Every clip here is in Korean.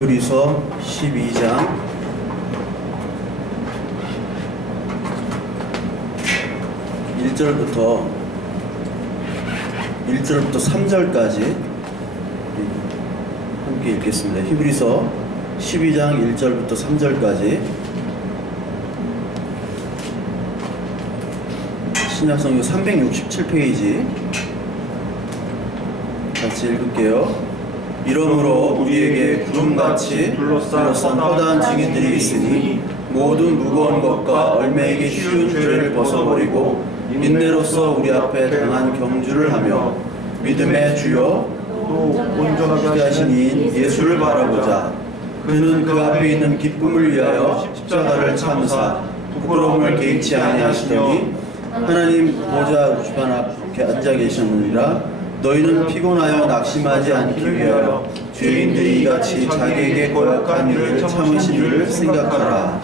히브리서 12장 1절부터 3절까지 함께 읽겠습니다. 히브리서 12장 1절부터 3절까지 신약성경 367페이지 같이 읽을게요. 이러므로 우리에게 구름같이 둘러싼 허다한 증인들이 있으니 모든 무거운 것과 얼매이기 쉬운 죄를 벗어버리고 인내로서 우리 앞에 당한 경주를 하며 믿음의 주요 또 온전하게 하신 이인 예수를 바라보자. 그는 그 앞에 있는 기쁨을 위하여 십자가를 참으사 부끄러움을 개의치 아니하시더니 하나님 보좌 우주판 앞에 앉아 계셨느니라. 너희는 피곤하여 낙심하지 않기 위하여 죄인들이 이같이 자기에게 고약한 일을 참으신 일을 생각하라.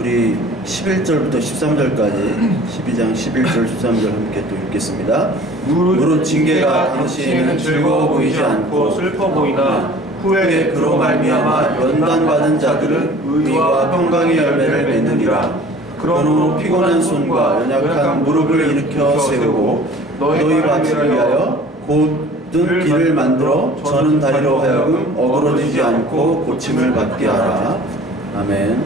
우리 11절부터 13절까지 12장 11절 13절 함께 또 읽겠습니다. 무릇 징계가 당시에는 즐거워 보이지 않고 슬퍼 보이나 후에 그로 말미암아 연단받은 자들은 의와 평강의 열매를 맺느니라. 그러므로 피곤한 손과 연약한 무릎을 일으켜 세우고 너희 밭을 위하여 곧든 길을 만들어 저는 다리로 하여금 어그러지지 않고 고침을 받게 하라. 아멘.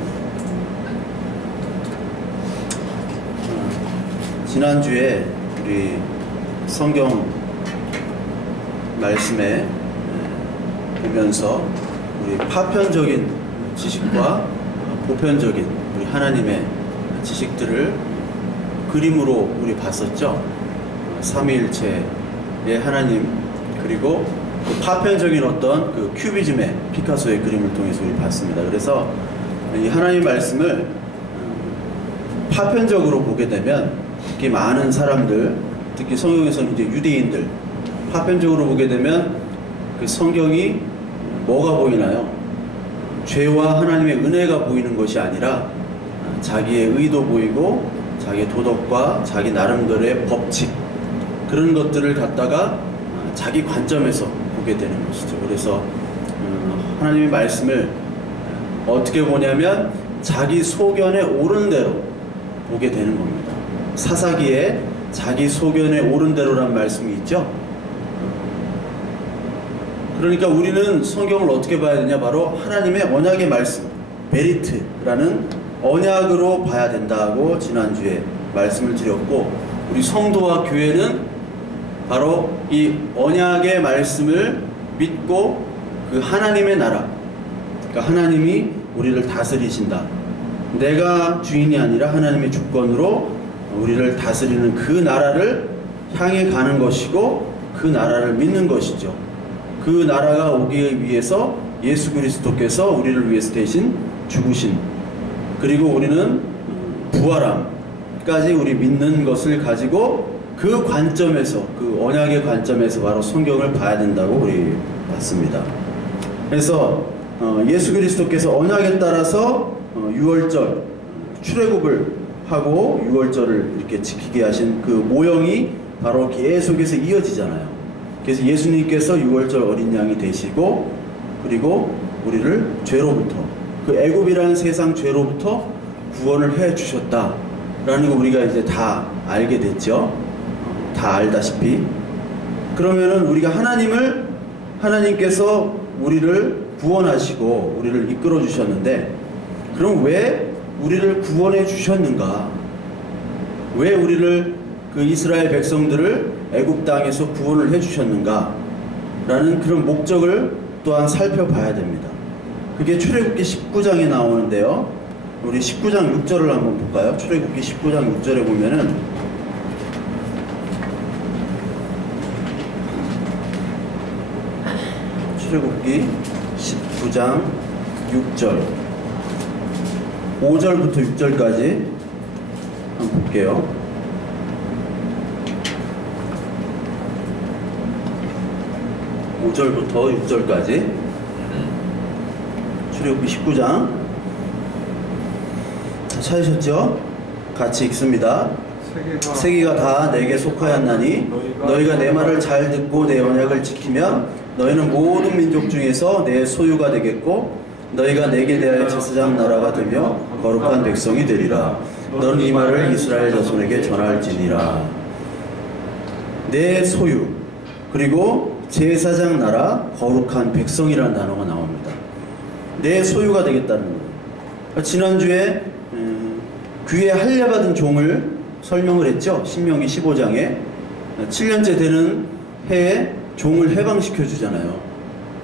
지난주에 우리 성경 말씀에 보면서 우리 파편적인 지식과 보편적인 우리 하나님의 지식들을 그림으로 우리 봤었죠. 삼위일체의 하나님, 그리고 그 파편적인 어떤 그 큐비즘의 피카소의 그림을 통해서 우리 봤습니다. 그래서 이 하나님의 말씀을 파편적으로 보게 되면 특히 많은 사람들, 특히 성경에서는 이제 유대인들, 파편적으로 보게 되면 그 성경이 뭐가 보이나요? 죄와 하나님의 은혜가 보이는 것이 아니라 자기의 의도 보이고 자기의 도덕과 자기 나름대로의 법칙, 그런 것들을 갖다가 자기 관점에서 보게 되는 것이죠. 그래서 하나님의 말씀을 어떻게 보냐면 자기 소견에 옳은 대로 보게 되는 겁니다. 사사기에 자기 소견에 옳은 대로란 말씀이 있죠. 그러니까 우리는 성경을 어떻게 봐야 되냐? 바로 하나님의 언약의 말씀, 베리트라는 언약으로 봐야 된다고 지난주에 말씀을 드렸고, 우리 성도와 교회는 바로 이 언약의 말씀을 믿고 그 하나님의 나라, 그러니까 하나님이 우리를 다스리신다. 내가 주인이 아니라 하나님의 주권으로 우리를 다스리는 그 나라를 향해 가는 것이고, 그 나라를 믿는 것이죠. 그 나라가 오기 위해서 예수 그리스도께서 우리를 위해서 대신 죽으신, 그리고 우리는 부활함까지 우리 믿는 것을 가지고 그 관점에서, 그 언약의 관점에서 바로 성경을 봐야 된다고 우리 봤습니다. 그래서 예수 그리스도께서 언약에 따라서 6월절 출애굽을 하고 6월절을 이렇게 지키게 하신 그 모형이 바로 계속해서 이어지잖아요. 그래서 예수님께서 6월절 어린 양이 되시고, 그리고 우리를 죄로부터, 그 애굽이라는 세상 죄로부터 구원을 해 주셨다라는 거 우리가 이제 다 알게 됐죠. 다 알다시피. 그러면은 우리가 하나님께서 우리를 구원하시고 우리를 이끌어 주셨는데, 그럼 왜 우리를 구원해 주셨는가? 왜 우리를, 그 이스라엘 백성들을 애굽 땅에서 구원을 해 주셨는가? 라는 그런 목적을 또한 살펴봐야 됩니다. 그게 출애굽기 19장에 나오는데요. 우리 19장 6절을 한번 볼까요? 출애굽기 19장 6절에 보면은 출애굽기 19장 6절 5절부터 6절까지 한번 볼게요. (5절부터 6절까지) 출애굽기 19장 찾으셨죠? 같이 읽습니다. 세계가 다 내게 속하였나니 너희가 내 말을 잘 듣고 내 언약을 지키면 너희는 모든 민족 중에서 내 소유가 되겠고 너희가 내게 대하여 제사장 나라가 되며 거룩한 백성이 되리라. 너는 이 말을 이스라엘 자손에게 전할지니라. 내 소유, 그리고 제사장 나라, 거룩한 백성이라는 단어가 나옵니다. 내 소유가 되겠다는 거예요. 지난주에 귀에 할례받은 종을 설명을 했죠. 신명기 15장에 7년째 되는 해에 종을 해방시켜 주잖아요.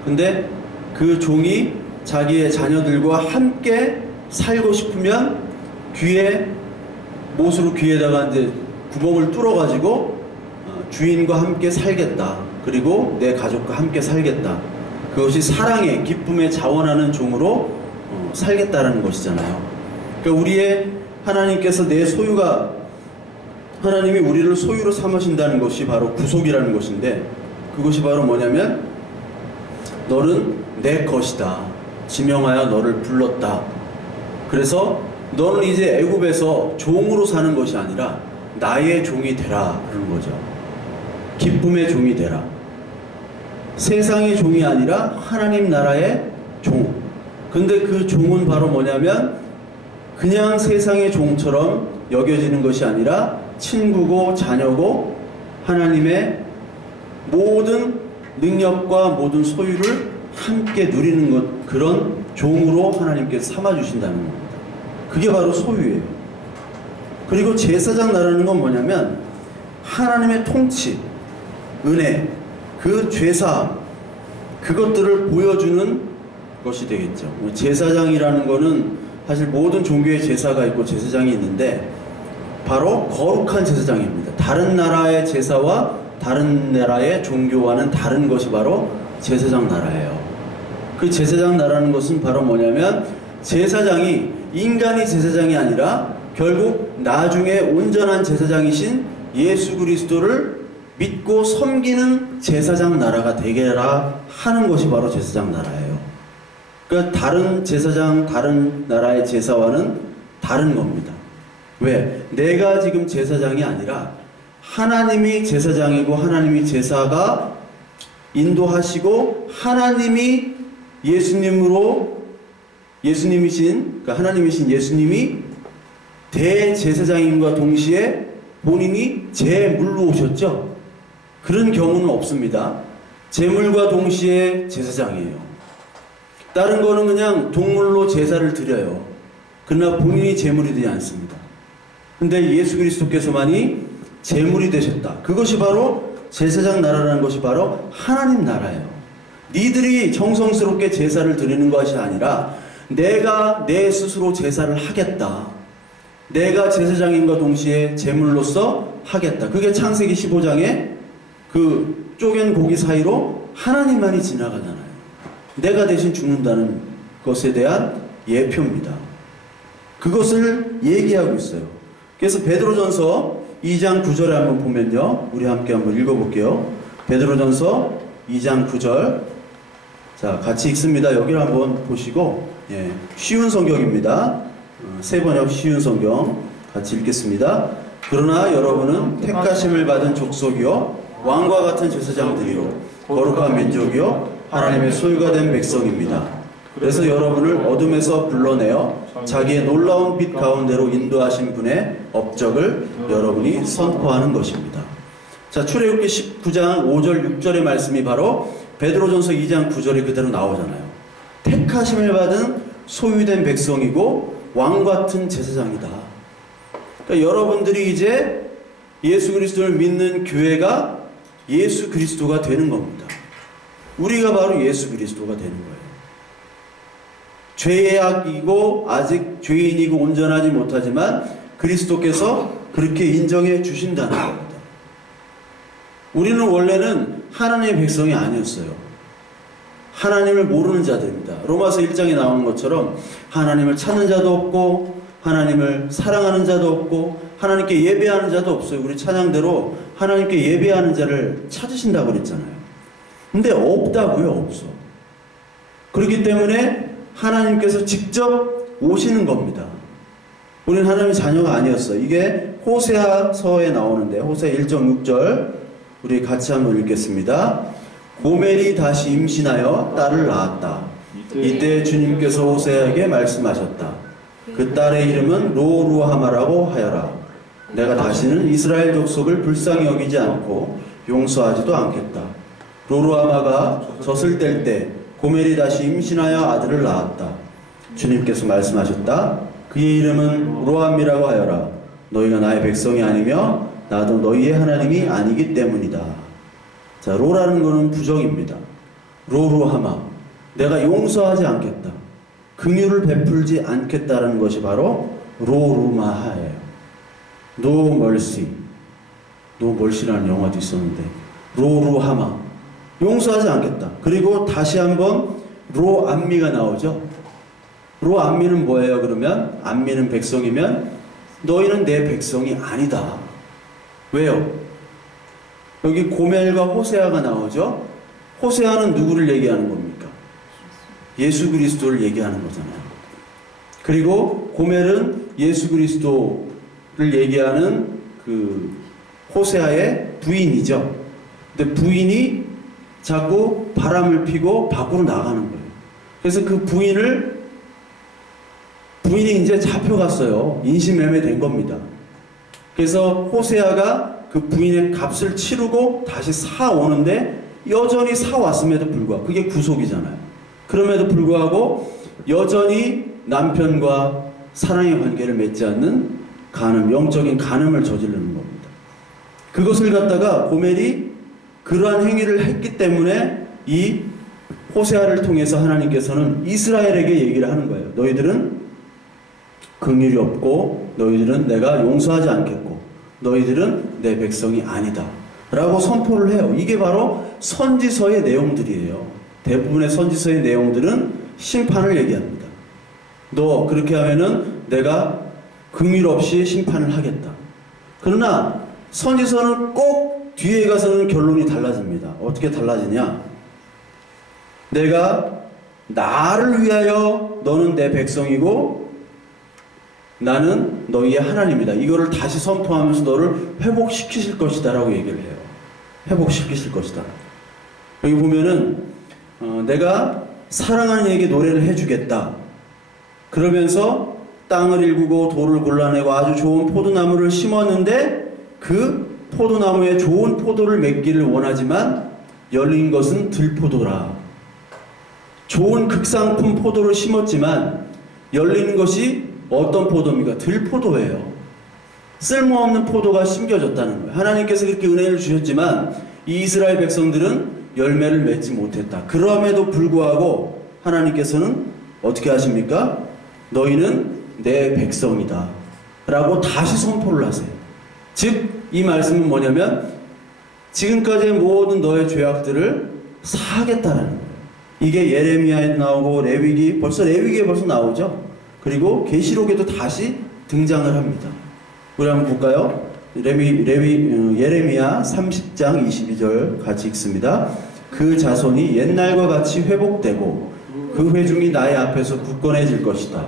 근데 그 종이 자기의 자녀들과 함께 살고 싶으면 못으로 귀에다가 이제 구멍을 뚫어가지고 주인과 함께 살겠다. 그리고 내 가족과 함께 살겠다. 그것이 사랑의 기쁨에 자원하는 종으로 살겠다라는 것이잖아요. 그러니까 우리의 하나님께서 내 소유가, 하나님이 우리를 소유로 삼으신다는 것이 바로 구속이라는 것인데, 그것이 바로 뭐냐면 너는 내 것이다. 지명하여 너를 불렀다. 그래서 너는 이제 애굽에서 종으로 사는 것이 아니라 나의 종이 되라. 그런 거죠. 기쁨의 종이 되라. 세상의 종이 아니라 하나님 나라의 종. 근데 그 종은 바로 뭐냐면 그냥 세상의 종처럼 여겨지는 것이 아니라 친구고 자녀고 하나님의 모든 능력과 모든 소유를 함께 누리는 것, 그런 종으로 하나님께서 삼아주신다는 겁니다. 그게 바로 소유예요. 그리고 제사장 나라는 건 뭐냐면 하나님의 통치, 은혜, 그 죄사함, 그것들을 보여주는 것이 되겠죠. 제사장이라는 거는 사실 모든 종교의 제사가 있고 제사장이 있는데 바로 거룩한 제사장입니다. 다른 나라의 제사와 다른 나라의 종교와는 다른 것이 바로 제사장 나라예요. 그 제사장 나라는 것은 바로 뭐냐면 제사장이 인간이 제사장이 아니라 결국 나중에 온전한 제사장이신 예수 그리스도를 믿고 섬기는 제사장 나라가 되게라 하는 것이 바로 제사장 나라예요. 그러니까 다른 제사장, 다른 나라의 제사와는 다른 겁니다. 왜? 내가 지금 제사장이 아니라 하나님이 제사장이고 하나님이 제사가 인도하시고 하나님이 그러니까 하나님이신 예수님이 대제사장님과 동시에 본인이 제물로 오셨죠. 그런 경우는 없습니다. 제물과 동시에 제사장이에요. 다른 거는 그냥 동물로 제사를 드려요. 그러나 본인이 제물이 되지 않습니다. 근데 예수 그리스도께서만이 제물이 되셨다. 그것이 바로 제사장 나라라는 것이 바로 하나님 나라예요. 니들이 정성스럽게 제사를 드리는 것이 아니라 내가 내 스스로 제사를 하겠다. 내가 제사장님과 동시에 제물로서 하겠다. 그게 창세기 15장에 그 쪼갠 고기 사이로 하나님만이 지나가잖아요. 내가 대신 죽는다는 것에 대한 예표입니다. 그것을 얘기하고 있어요. 그래서 베드로전서 2장 9절에 한번 보면요. 우리 함께 한번 읽어볼게요. 베드로전서 2장 9절. 자, 같이 읽습니다. 여기를 한번 보시고, 쉬운 성경입니다. 세번역 쉬운 성경 같이 읽겠습니다. 그러나 여러분은 택하심을 받은 족속이요 왕과 같은 제사장들이요 거룩한 민족이요 하나님의 소유가 된 백성입니다. 그래서 여러분을 어둠에서 불러내어 자기의 놀라운 빛 가운데로 인도하신 분의 업적을 여러분이 선포하는 것입니다. 자, 출애굽기 19장 5절 6절의 말씀이 바로 베드로전서 2장 9절에 그대로 나오잖아요. 택하심을 받은 소유된 백성이고 왕같은 제사장이다. 그러니까 여러분들이 이제 예수 그리스도를 믿는 교회가 예수 그리스도가 되는 겁니다. 우리가 바로 예수 그리스도가 되는 거예요. 죄악이고 아직 죄인이고 온전하지 못하지만 그리스도께서 그렇게 인정해 주신다는 겁니다. 우리는 원래는 하나님의 백성이 아니었어요. 하나님을 모르는 자들입니다. 로마서 1장에 나오는 것처럼 하나님을 찾는 자도 없고 하나님을 사랑하는 자도 없고 하나님께 예배하는 자도 없어요. 우리 찬양대로 하나님께 예배하는 자를 찾으신다고 그랬잖아요. 근데 없다고요. 없어. 그렇기 때문에 하나님께서 직접 오시는 겁니다. 우리는 하나님의 자녀가 아니었어요. 이게 호세아서에 나오는데 호세 1장 6절 우리 같이 한번 읽겠습니다. 고멜이 다시 임신하여 딸을 낳았다. 이때 주님께서 호세아에게 말씀하셨다. 그 딸의 이름은 로루하마라고 하여라. 내가 다시는 이스라엘 족속을 불쌍히 여기지 않고 용서하지도 않겠다. 로루하마가 젖을 뗄 때 고멜이 다시 임신하여 아들을 낳았다. 주님께서 말씀하셨다. 그의 이름은 로암이라고 하여라. 너희가 나의 백성이 아니며 나도 너희의 하나님이 아니기 때문이다. 자, 로라는 것은 부정입니다. 로루하마, 내가 용서하지 않겠다, 긍휼을 베풀지 않겠다라는 것이 바로 로루마하예요. No mercy. No mercy라는 영화도 있었는데, 로루하마, 용서하지 않겠다. 그리고 다시 한번 로암미가 나오죠. 로암미는 뭐예요? 그러면 암미는 백성이면 너희는 내 백성이 아니다. 왜요? 여기 고멜과 호세아가 나오죠. 호세아는 누구를 얘기하는 겁니까? 예수 그리스도를 얘기하는 거잖아요. 그리고 고멜은 예수 그리스도를 얘기하는 그 호세아의 부인이죠. 근데 부인이 자꾸 바람을 피고 밖으로 나가는 거예요. 그래서 그 부인이 이제 잡혀갔어요. 인신매매 된 겁니다. 그래서 호세아가 그 부인의 값을 치르고 다시 사오는데 여전히 사왔음에도 불구하고, 그게 구속이잖아요. 그럼에도 불구하고 여전히 남편과 사랑의 관계를 맺지 않는 간음, 영적인 간음을 저지르는 겁니다. 그것을 갖다가 고멜이 그러한 행위를 했기 때문에 이 호세아를 통해서 하나님께서는 이스라엘에게 얘기를 하는 거예요. 너희들은 긍휼이 없고 너희들은 내가 용서하지 않겠고 너희들은 내 백성이 아니다 라고 선포를 해요. 이게 바로 선지서의 내용들이에요. 대부분의 선지서의 내용들은 심판을 얘기합니다. 너 그렇게 하면은 내가 긍휼 없이 심판을 하겠다. 그러나 선지서는 꼭 뒤에 가서는 결론이 달라집니다. 어떻게 달라지냐? 내가 나를 위하여 너는 내 백성이고 나는 너희의 하나님이다. 이거를 다시 선포하면서 너를 회복시키실 것이다 라고 얘기를 해요. 회복시키실 것이다. 여기 보면은 내가 사랑하는 이에게 노래를 해주겠다. 그러면서 땅을 일구고 돌을 골라내고 아주 좋은 포도나무를 심었는데 그 포도나무에 좋은 포도를 맺기를 원하지만 열린 것은 들포도라. 좋은 극상품 포도를 심었지만 열리는 것이 어떤 포도입니까? 들포도예요. 쓸모없는 포도가 심겨졌다는 거예요. 하나님께서 그렇게 은혜를 주셨지만 이 이스라엘 백성들은 열매를 맺지 못했다. 그럼에도 불구하고 하나님께서는 어떻게 하십니까? 너희는 내 백성이다 라고 다시 선포를 하세요. 즉 이 말씀은 뭐냐면 지금까지의 모든 너의 죄악들을 사하겠다라는 거예요. 이게 예레미야에 나오고 벌써 레위기에 벌써 나오죠. 그리고 계시록에도 다시 등장을 합니다. 우리 한번 볼까요? 예레미야 30장 22절 같이 읽습니다. 그 자손이 옛날과 같이 회복되고 그 회중이 나의 앞에서 굳건해질 것이다.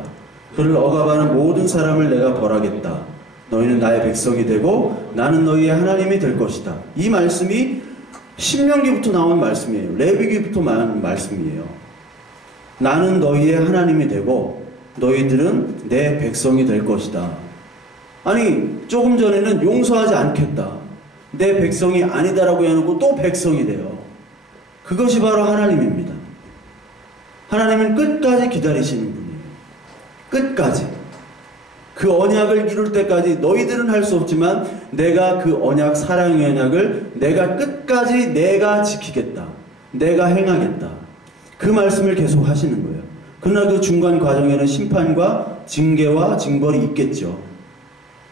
그를 억압하는 모든 사람을 내가 벌하겠다. 너희는 나의 백성이 되고 나는 너희의 하나님이 될 것이다. 이 말씀이 신명기부터 나온 말씀이에요. 레위기부터 나온 말씀이에요. 나는 너희의 하나님이 되고 너희들은 내 백성이 될 것이다. 아니 조금 전에는 용서하지 않겠다, 내 백성이 아니다라고 해놓고 또 백성이 돼요. 그것이 바로 하나님입니다. 하나님은 끝까지 기다리시는 분이에요. 끝까지. 그 언약을 이룰 때까지 너희들은 할 수 없지만 내가 그 언약, 사랑의 언약을 내가 끝까지 내가 지키겠다, 내가 행하겠다, 그 말씀을 계속 하시는 거예요. 그러나 그 중간 과정에는 심판과 징계와 징벌이 있겠죠.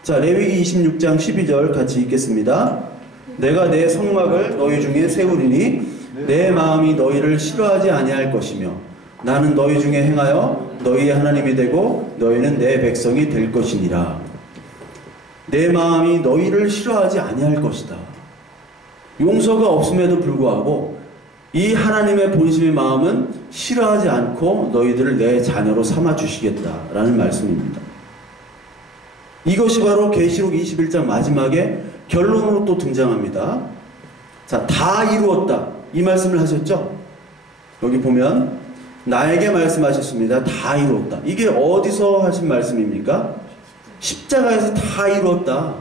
자, 레위기 26장 12절 같이 읽겠습니다. 내가 내 성막을 너희 중에 세우리니 내 마음이 너희를 싫어하지 아니할 것이며 나는 너희 중에 행하여 너희의 하나님이 되고 너희는 내 백성이 될 것이니라. 내 마음이 너희를 싫어하지 아니할 것이다. 용서가 없음에도 불구하고 이 하나님의 본심의 마음은 싫어하지 않고 너희들을 내 자녀로 삼아 주시겠다라는 말씀입니다. 이것이 바로 계시록 21장 마지막에 결론으로 또 등장합니다. 자, 다 이루었다. 이 말씀을 하셨죠? 여기 보면 나에게 말씀하셨습니다. 다 이루었다. 이게 어디서 하신 말씀입니까? 십자가에서 다 이루었다.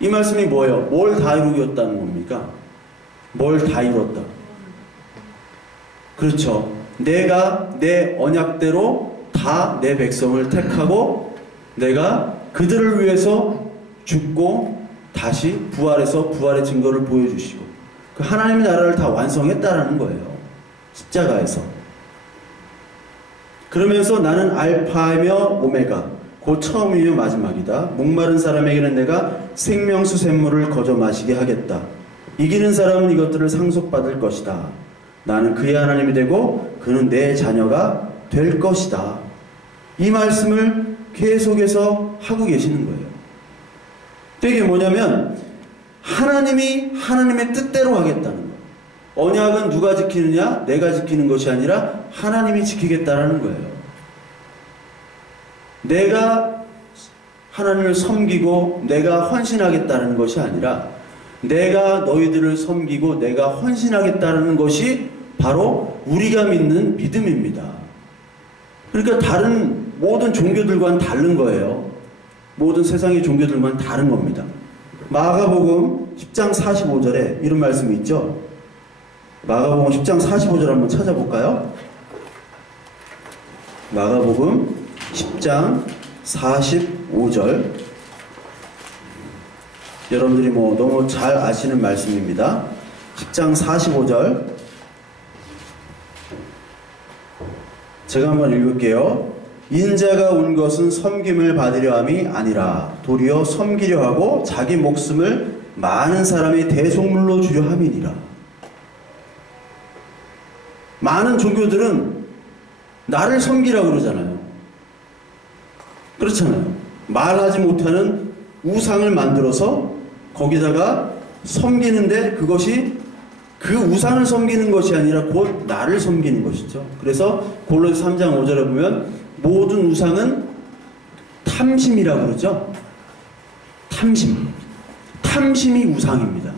이 말씀이 뭐예요? 뭘 다 이루었다는 겁니까? 뭘 다 이루었다. 그렇죠. 내가 내 언약대로 다 내 백성을 택하고 내가 그들을 위해서 죽고 다시 부활해서 부활의 증거를 보여주시고 그 하나님의 나라를 다 완성했다라는 거예요. 십자가에서. 그러면서 나는 알파이며 오메가 곧 처음이며 마지막이다. 목마른 사람에게는 내가 생명수 샘물을 거저 마시게 하겠다. 이기는 사람은 이것들을 상속받을 것이다. 나는 그의 하나님이 되고 그는 내 자녀가 될 것이다. 이 말씀을 계속해서 하고 계시는 거예요. 이게 뭐냐면 하나님이 하나님의 뜻대로 하겠다는 거예요. 언약은 누가 지키느냐? 내가 지키는 것이 아니라 하나님이 지키겠다라는 거예요. 내가 하나님을 섬기고 내가 헌신하겠다는 것이 아니라 내가 너희들을 섬기고 내가 헌신하겠다는 것이 바로 우리가 믿는 믿음입니다. 그러니까 다른 모든 종교들과는 다른 거예요. 모든 세상의 종교들과는 다른 겁니다. 마가복음 10장 45절에 이런 말씀이 있죠. 마가복음 10장 45절 한번 찾아볼까요? 마가복음 10장 45절 여러분들이 뭐 너무 잘 아시는 말씀입니다. 10장 45절 제가 한번 읽을게요. 인자가 온 것은 섬김을 받으려 함이 아니라 도리어 섬기려 하고 자기 목숨을 많은 사람의 대속물로 주려 함이니라. 많은 종교들은 나를 섬기라고 그러잖아요. 그렇잖아요. 말하지 못하는 우상을 만들어서 거기다가 섬기는데 그것이 그 우상을 섬기는 것이 아니라 곧 나를 섬기는 것이죠. 그래서 골로새 3장 5절에 보면 모든 우상은 탐심이라고 그러죠. 탐심이 우상입니다.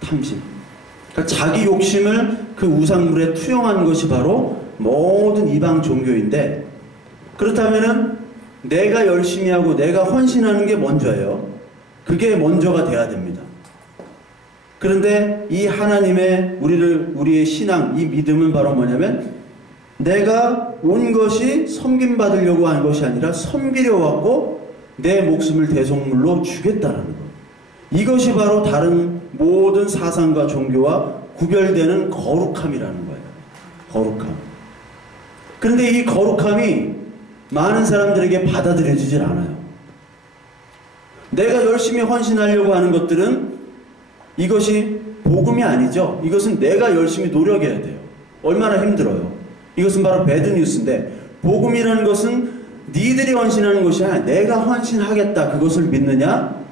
탐심. 그러니까 자기 욕심을 그 우상물에 투영한 것이 바로 모든 이방 종교인데 그렇다면은 내가 열심히 하고 내가 헌신하는 게 먼저예요. 그게 먼저가 돼야 됩니다. 그런데 이 하나님의 우리의 신앙, 이 믿음은 바로 뭐냐면 내가 온 것이 섬김받으려고 한 것이 아니라 섬기려 왔고 내 목숨을 대속물로 주겠다는 것. 이것이 바로 다른 모든 사상과 종교와 구별되는 거룩함이라는 거예요. 거룩함. 그런데 이 거룩함이 많은 사람들에게 받아들여지질 않아요. 내가 열심히 헌신하려고 하는 것들은 이것이 복음이 아니죠. 이것은 내가 열심히 노력해야 돼요. 얼마나 힘들어요. 이것은 바로 배드뉴스인데 복음이라는 것은 니들이 헌신하는 것이 아니라 내가 헌신하겠다. 그것을 믿느냐?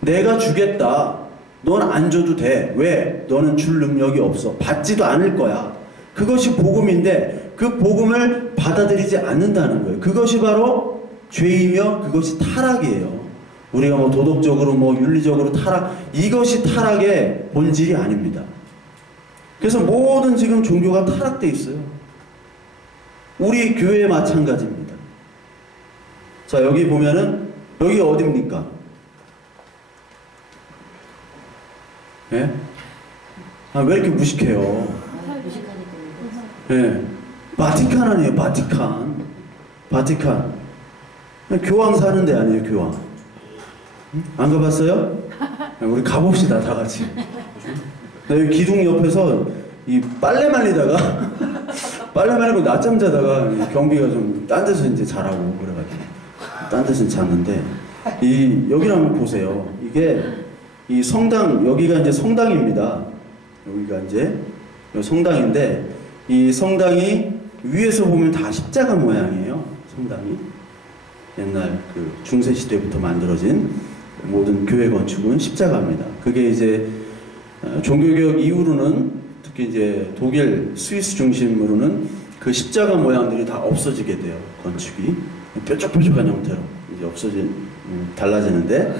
내가 주겠다. 넌 안 줘도 돼. 왜? 너는 줄 능력이 없어. 받지도 않을 거야. 그것이 복음인데 그 복음을 받아들이지 않는다는 거예요. 그것이 바로 죄이며 그것이 타락이에요. 우리가 뭐 도덕적으로 뭐 윤리적으로 타락, 이것이 타락의 본질이 아닙니다. 그래서 모든 지금 종교가 타락되어 있어요. 우리 교회 마찬가지입니다. 자, 여기 보면은 여기 어디입니까? 예? 아, 왜 이렇게 무식해요? 예. 바티칸 아니에요, 바티칸. 교황 사는 데 아니에요, 교황. 안 가봤어요? 우리 가봅시다, 다 같이. 나 여기 기둥 옆에서 이 빨래 말리다가, 빨래 말리고 낮잠 자다가 경비가 좀 딴 데서 이제 자라고 그래가지고. 딴 데서 잤는데, 여기를 한번 보세요. 이게, 이 성당, 여기가 이제 성당입니다. 여기가 이제 성당인데, 이 성당이 위에서 보면 다 십자가 모양이에요. 성당이. 옛날 그 중세시대부터 만들어진 모든 교회 건축은 십자가입니다. 그게 이제 종교개혁 이후로는 특히 이제 독일, 스위스 중심으로는 그 십자가 모양들이 다 없어지게 돼요. 건축이. 뾰족뾰족한 형태로 이제 달라지는데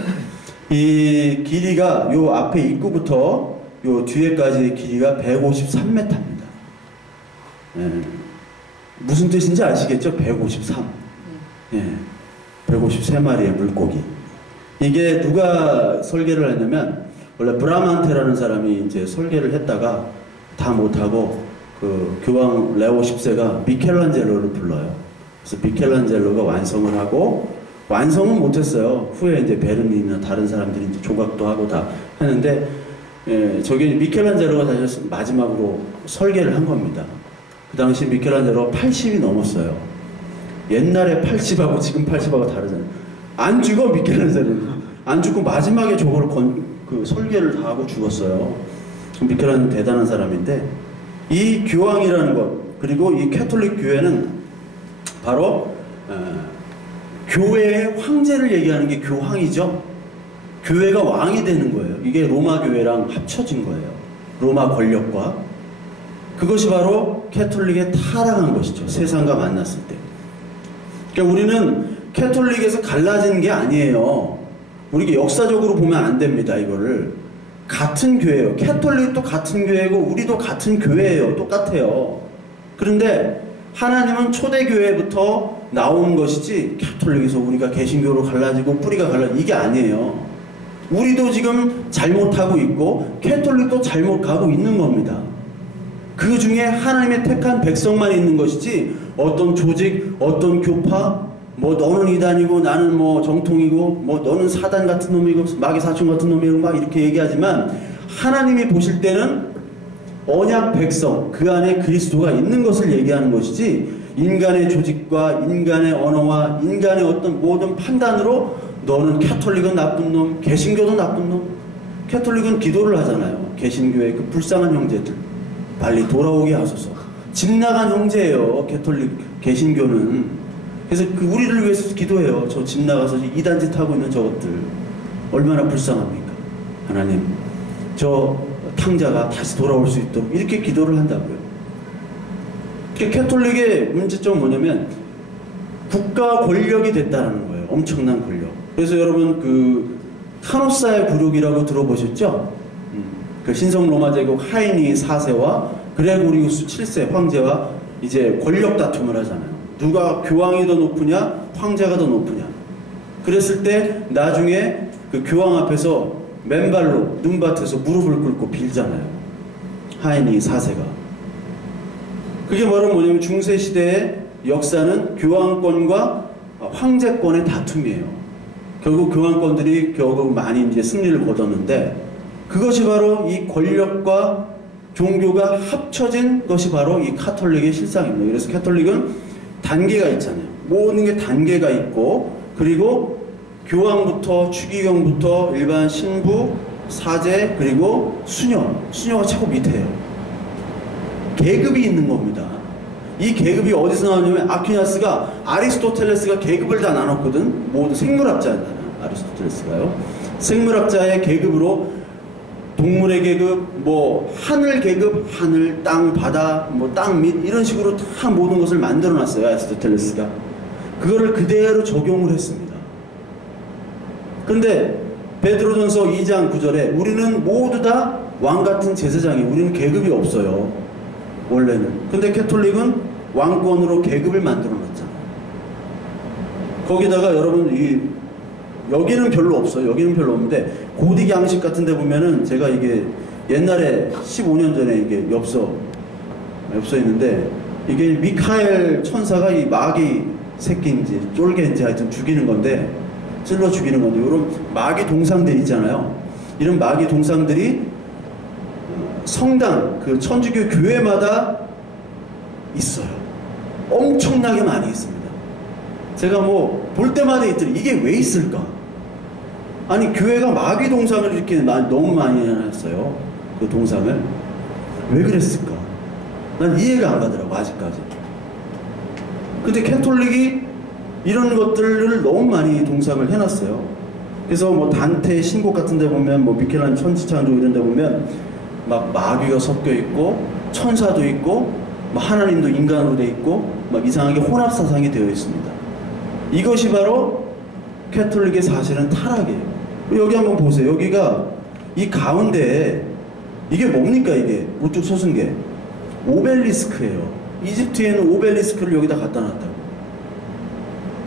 이 길이가 요 앞에 입구부터 요 뒤에까지의 길이가 153m입니다. 예. 무슨 뜻인지 아시겠죠? 153. 예. 153마리의 물고기. 이게 누가 설계를 했냐면, 원래 브라만테라는 사람이 이제 설계를 했다가 다 못하고 그 교황 레오 10세가 미켈란젤로를 불러요. 그래서 미켈란젤로가 완성을 하고, 완성은 못했어요. 후에 이제 베르니나 다른 사람들이 이제 조각도 하고 다 했는데, 예, 저기 미켈란젤로가 사실 마지막으로 설계를 한 겁니다. 그 당시 미켈란젤로가 80이 넘었어요. 옛날에 80하고 지금 80하고 다르잖아요. 안 죽어, 미켈란젤로는. 안 죽고 마지막에 저거를 그 설계를 다 하고 죽었어요. 미켈란젤로 대단한 사람인데, 이 교황이라는 것, 그리고 이 캐톨릭 교회는 바로 교회의 황제를 얘기하는 게 교황이죠. 교회가 왕이 되는 거예요. 이게 로마 교회랑 합쳐진 거예요. 로마 권력과. 그것이 바로 캐톨릭에 타락한 것이죠. 세상과 만났을 때. 그러니까 우리는 캐톨릭에서 갈라지는 게 아니에요. 우리가 역사적으로 보면 안 됩니다. 이거를. 같은 교회예요. 캐톨릭도 같은 교회고 우리도 같은 교회예요. 똑같아요. 그런데 하나님은 초대교회부터 나온 것이지 캐톨릭에서 우리가 개신교로 갈라지고 뿌리가 갈라지고 이게 아니에요. 우리도 지금 잘못하고 있고 캐톨릭도 잘못 가고 있는 겁니다. 그 중에 하나님의 택한 백성만 있는 것이지 어떤 조직, 어떤 교파, 뭐 너는 이단이고 나는 뭐 정통이고 뭐 너는 사단 같은 놈이고 마귀 사춘 같은 놈이고 막 이렇게 얘기하지만 하나님이 보실 때는 언약 백성, 그 안에 그리스도가 있는 것을 얘기하는 것이지 인간의 조직과 인간의 언어와 인간의 어떤 모든 판단으로 너는 캐톨릭은 나쁜 놈, 개신교도 나쁜 놈. 캐톨릭은 기도를 하잖아요. 개신교의 그 불쌍한 형제들 빨리 돌아오게 하소서. 집 나간 형제예요. 캐톨릭, 개신교는. 그래서 그 우리를 위해서 기도해요. 저 집 나가서 이단짓 하고 있는 저것들 얼마나 불쌍합니까? 하나님, 저 탕자가 다시 돌아올 수 있도록 이렇게 기도를 한다고요. 캐톨릭의 문제점은 뭐냐면 국가 권력이 됐다는 거예요. 엄청난 권력. 그래서 여러분 그 타노사의 부력이라고 들어보셨죠? 그 신성 로마 제국 하이니 4세와 그레고리우스 7세 황제와 이제 권력 다툼을 하잖아요. 누가 교황이 더 높으냐, 황제가 더 높으냐. 그랬을 때 나중에 그 교황 앞에서 맨발로 눈밭에서 무릎을 꿇고 빌잖아요. 하이니 4세가. 그게 바로 뭐냐면 중세시대의 역사는 교황권과 황제권의 다툼이에요. 결국 교황권들이 결국 많이 이제 승리를 거뒀는데 그것이 바로 이 권력과 종교가 합쳐진 것이 바로 이 카톨릭의 실상입니다. 그래서 캐톨릭은 단계가 있잖아요. 모든 게 단계가 있고 그리고 교황부터 추기경부터 일반 신부, 사제 그리고 수녀가 최고 밑에요. 계급이 있는 겁니다. 이 계급이 어디서 나오냐면 아퀴나스가 아리스토텔레스가 계급을 다 나눴거든. 모두 생물학자잖아요. 아리스토텔레스가요. 생물학자의 계급으로 동물의 계급, 뭐 하늘 계급, 하늘, 땅, 바다, 뭐 땅 밑 이런 식으로 다 모든 것을 만들어놨어요. 아리스토텔레스가. 그거를 그대로 적용을 했습니다. 근데 베드로전서 2장 9절에 우리는 모두 다 왕같은 제사장이에요. 우리는 계급이 없어요. 원래는. 근데 캐톨릭은 왕권으로 계급을 만들어놨잖아요. 거기다가 여러분 여기는 별로 없어요. 여기는 별로 없는데 고딕 양식 같은 데 보면은 제가 이게 옛날에 15년 전에 이게 엽서 있는데 이게 미카엘 천사가 이 마귀 새끼인지 쫄개인지 하여튼 죽이는 건데 찔러 죽이는 건데 이런 마귀 동상들 있잖아요. 이런 마귀 동상들이 성당 그 천주교 교회마다 있어요. 엄청나게 많이 있습니다. 제가 뭐 볼 때마다 있더니 이게 왜 있을까? 아니 교회가 마귀 동상을 이렇게 너무 많이 해놨어요. 그 동상을 왜 그랬을까? 난 이해가 안 가더라고 아직까지. 근데 캐톨릭이 이런 것들을 너무 많이 동상을 해놨어요. 그래서 뭐 단테 신곡 같은 데 보면 뭐 미켈란젤로 천지창조 이런 데 보면 막 마귀가 섞여 있고 천사도 있고 뭐 하나님도 인간으로 돼 있고 막 이상하게 혼합 사상이 되어 있습니다. 이것이 바로 캐톨릭의 사실은 타락이에요. 여기 한번 보세요. 여기가 이 가운데에 이게 뭡니까 이게 우뚝 솟은 게? 오벨리스크예요. 이집트에는 오벨리스크를 여기다 갖다 놨다고.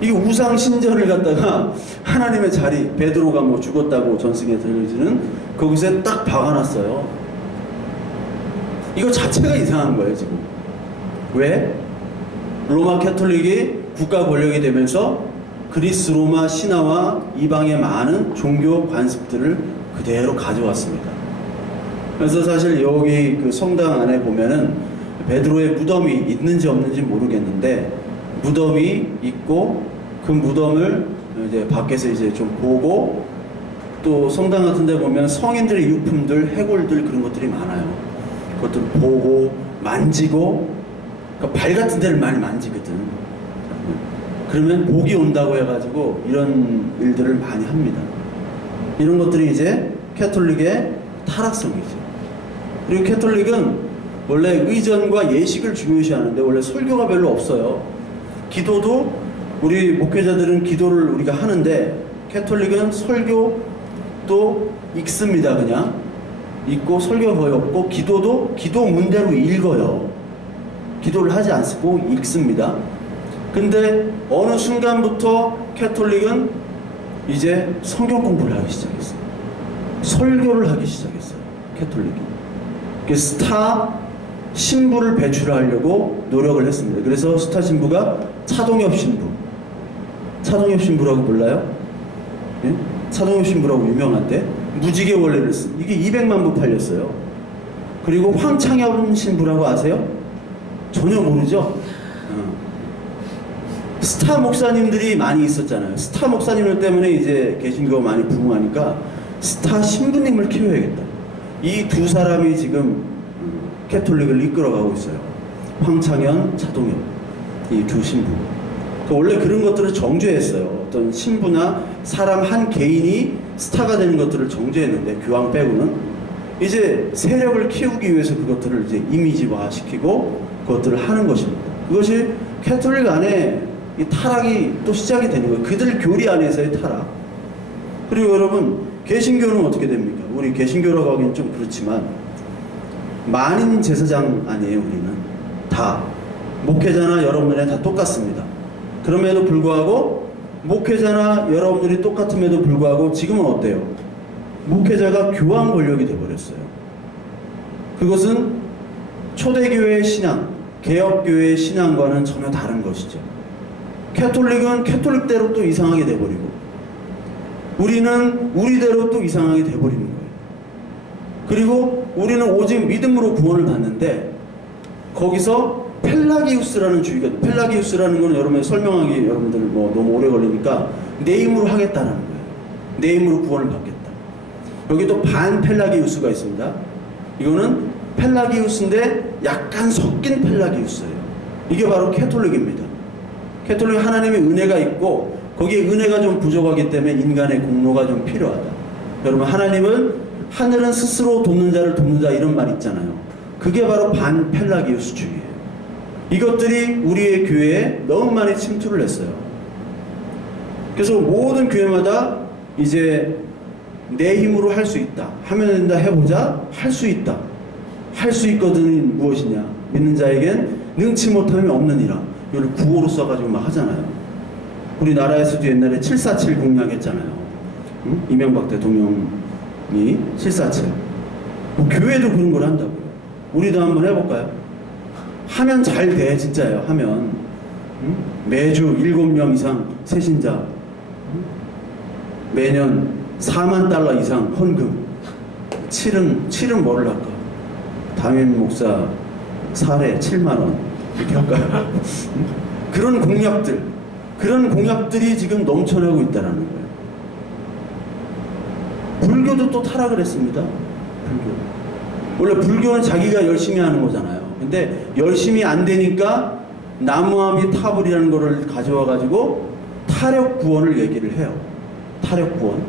이게 우상 신전을 갖다가 하나님의 자리, 베드로가 뭐 죽었다고 전승에 들려지는 거기서 딱 박아놨어요. 이거 자체가 이상한 거예요 지금. 왜? 로마 캐톨릭이 국가 권력이 되면서 그리스 로마 신화와 이방의 많은 종교 관습들을 그대로 가져왔습니다. 그래서 사실 여기 그 성당 안에 보면은 베드로의 무덤이 있는지 없는지 모르겠는데 무덤이 있고 그 무덤을 이제 밖에서 이제 좀 보고 또 성당 같은 데 보면 성인들의 유품들, 해골들 그런 것들이 많아요. 그것들 보고 만지고 그러니까 발 같은 데를 많이 만지거든. 그러면 복이 온다고 해가지고 이런 일들을 많이 합니다. 이런 것들이 이제 캐톨릭의 타락성이죠. 그리고 캐톨릭은 원래 의전과 예식을 중요시하는데 원래 설교가 별로 없어요. 기도도 우리 목회자들은 기도를 우리가 하는데 캐톨릭은 설교도 읽습니다. 그냥 읽고 설교가 거의 없고 기도도 기도 문대로 읽어요. 기도를 하지 않고 읽습니다. 근데 어느 순간부터 캐톨릭은 이제 성경 공부를 하기 시작했어요. 설교를 하기 시작했어요. 캐톨릭이. 스타 신부를 배출하려고 노력을 했습니다. 그래서 스타 신부가 차동엽 신부. 차동엽 신부라고 몰라요? 예? 차동엽 신부라고 유명한데 무지개 원래를 쓴 이게 200만 부 팔렸어요. 그리고 황창엽 신부라고 아세요? 전혀 모르죠? 스타 목사님들이 많이 있었잖아요. 스타 목사님들 때문에 이제 개신교가 많이 부흥하니까 스타 신부님을 키워야겠다. 이 두 사람이 지금 캐톨릭을 이끌어가고 있어요. 황창현, 차동엽 이 두 신부. 원래 그런 것들을 정죄했어요. 어떤 신부나 사람 한 개인이 스타가 되는 것들을 정죄했는데 교황 빼고는 이제 세력을 키우기 위해서 그것들을 이제 이미지화 시키고 그것들을 하는 것입니다. 그것이 캐톨릭 안에 이 타락이 또 시작이 되는 거예요. 그들 교리 안에서의 타락. 그리고 여러분 개신교는 어떻게 됩니까? 우리 개신교라고 하기는 좀 그렇지만 만인 제사장 아니에요. 우리는 다 목회자나 여러분들이 다 똑같습니다. 그럼에도 불구하고 목회자나 여러분들이 똑같음에도 불구하고 지금은 어때요? 목회자가 교황 권력이 되어버렸어요. 그것은 초대교회의 신앙, 개혁교회의 신앙과는 전혀 다른 것이죠. 캐톨릭은 캐톨릭대로 또 이상하게 돼버리고 우리는 우리대로 또 이상하게 돼버리는 거예요. 그리고 우리는 오직 믿음으로 구원을 받는데 거기서 펠라기우스라는 주의가, 펠라기우스라는 건 여러분이 설명하기 여러분들 뭐 너무 오래 걸리니까 내 힘으로 하겠다라는 거예요. 내 힘으로 구원을 받겠다. 여기 또 반 펠라기우스가 있습니다. 이거는 펠라기우스인데 약간 섞인 펠라기우스예요. 이게 바로 캐톨릭입니다. 캐톨릭 하나님의 은혜가 있고 거기에 은혜가 좀 부족하기 때문에 인간의 공로가 좀 필요하다. 여러분 하나님은 하늘은 스스로 돕는 자를 돕는 자 이런 말 있잖아요. 그게 바로 반 펠라기우스주의예요. 이것들이 우리의 교회에 너무 많이 침투를 했어요. 그래서 모든 교회마다 이제 내 힘으로 할 수 있다. 하면 된다. 해보자. 할 수 있다. 할 수 있거든 무엇이냐. 믿는 자에겐 능치 못함이 없느니라. 이걸 구호로 써가지고 막 하잖아요. 우리나라에서도 옛날에 747 공약했잖아요. 응? 이명박 대통령이 747. 뭐 교회도 그런 걸 한다고요. 우리도 한번 해볼까요? 하면 잘 돼. 진짜예요. 하면 응? 매주 7명 이상 새신자 응? 매년 4만 달러 이상 헌금 7은 뭐를 할까? 담임 목사 사례 7만원 이렇게 할까요? 그런 공약들이 지금 넘쳐나고 있다는 거예요. 불교도 또 타락을 했습니다. 원래 불교는 자기가 열심히 하는 거잖아요. 근데 열심히 안 되니까 나무아미 타불이라는 거를 가져와 가지고 타력 구원을 얘기를 해요. 타력 구원.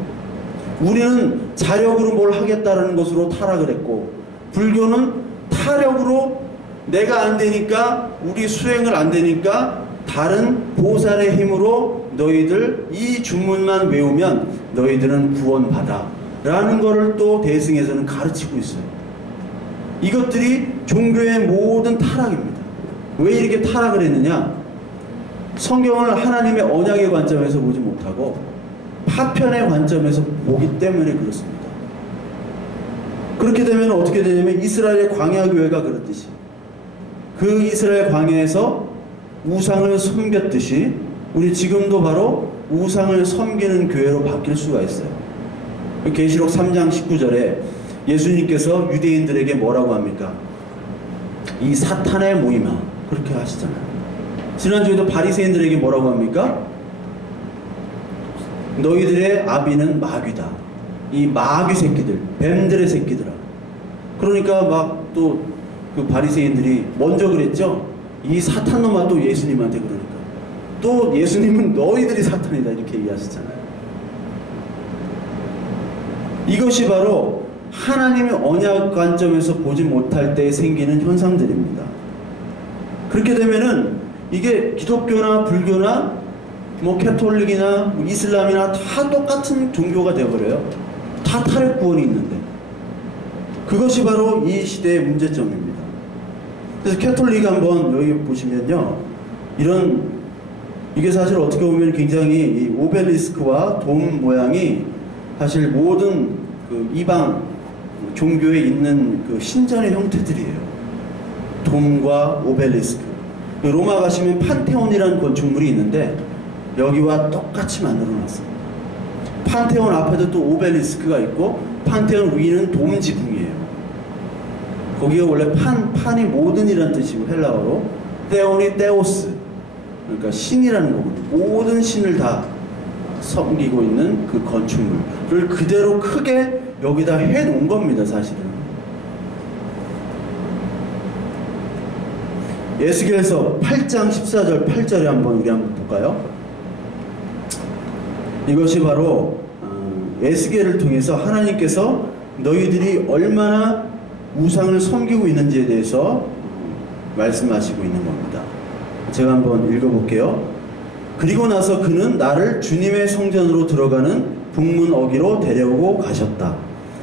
우리는 자력으로 뭘 하겠다라는 것으로 타락을 했고 불교는 타력으로 내가 안 되니까 우리 수행을 안 되니까 다른 보살의 힘으로 너희들 이 주문만 외우면 너희들은 구원받아 라는 거를 또 대승에서는 가르치고 있어요. 이것들이 종교의 모든 타락입니다. 왜 이렇게 타락을 했느냐? 성경을 하나님의 언약의 관점에서 보지 못하고 파편의 관점에서 보기 때문에 그렇습니다. 그렇게 되면 어떻게 되냐면 이스라엘의 광야 교회가 그렇듯이 그 이스라엘 광야에서 우상을 섬겼듯이 우리 지금도 바로 우상을 섬기는 교회로 바뀔 수가 있어요. 계시록 3장 19절에 예수님께서 유대인들에게 뭐라고 합니까? 이 사탄의 모임아, 그렇게 하시잖아요. 지난주에도 바리새인들에게 뭐라고 합니까? 너희들의 아비는 마귀다. 이 마귀 새끼들, 뱀들의 새끼들아. 그러니까 막 또 그 바리새인들이 먼저 그랬죠. 이 사탄놈아 또 예수님한테 그러니까 또 예수님은 너희들이 사탄이다 이렇게 얘기하시잖아요. 이것이 바로 하나님의 언약 관점에서 보지 못할 때 생기는 현상들입니다. 그렇게 되면은 이게 기독교나 불교나 뭐 캐톨릭이나 뭐 이슬람이나 다 똑같은 종교가 되어버려요. 다 탈핵 구원이 있는데. 그것이 바로 이 시대의 문제점입니다. 그래서 캐톨릭 한번 여기 보시면요, 이게 사실 어떻게 보면 굉장히 이 오벨리스크와 돔 모양이 사실 모든 그 이방 종교에 있는 그 신전의 형태들이에요. 돔과 오벨리스크. 로마 가시면 판테온이라는 건축물이 있는데 여기와 똑같이 만들어 놨습니다. 판테온 앞에도 또 오벨리스크가 있고 판테온 위는 돔 지붕이에요. 거기가 원래 판이 모든이라는 뜻이고 헬라어로 테온이 테오스, 그러니까 신이라는 거거든요. 모든 신을 다 섬기고 있는 그 건축물을 그대로 크게 여기다 해놓은 겁니다. 사실은 에스겔서 8장 14절 8절에 우리 한번 볼까요? 이것이 바로 에스겔을 통해서 하나님께서 너희들이 얼마나 우상을 섬기고 있는지에 대해서 말씀하시고 있는 겁니다. 제가 한번 읽어볼게요. 그리고 나서 그는 나를 주님의 성전으로 들어가는 북문 어기로 데려오고 가셨다.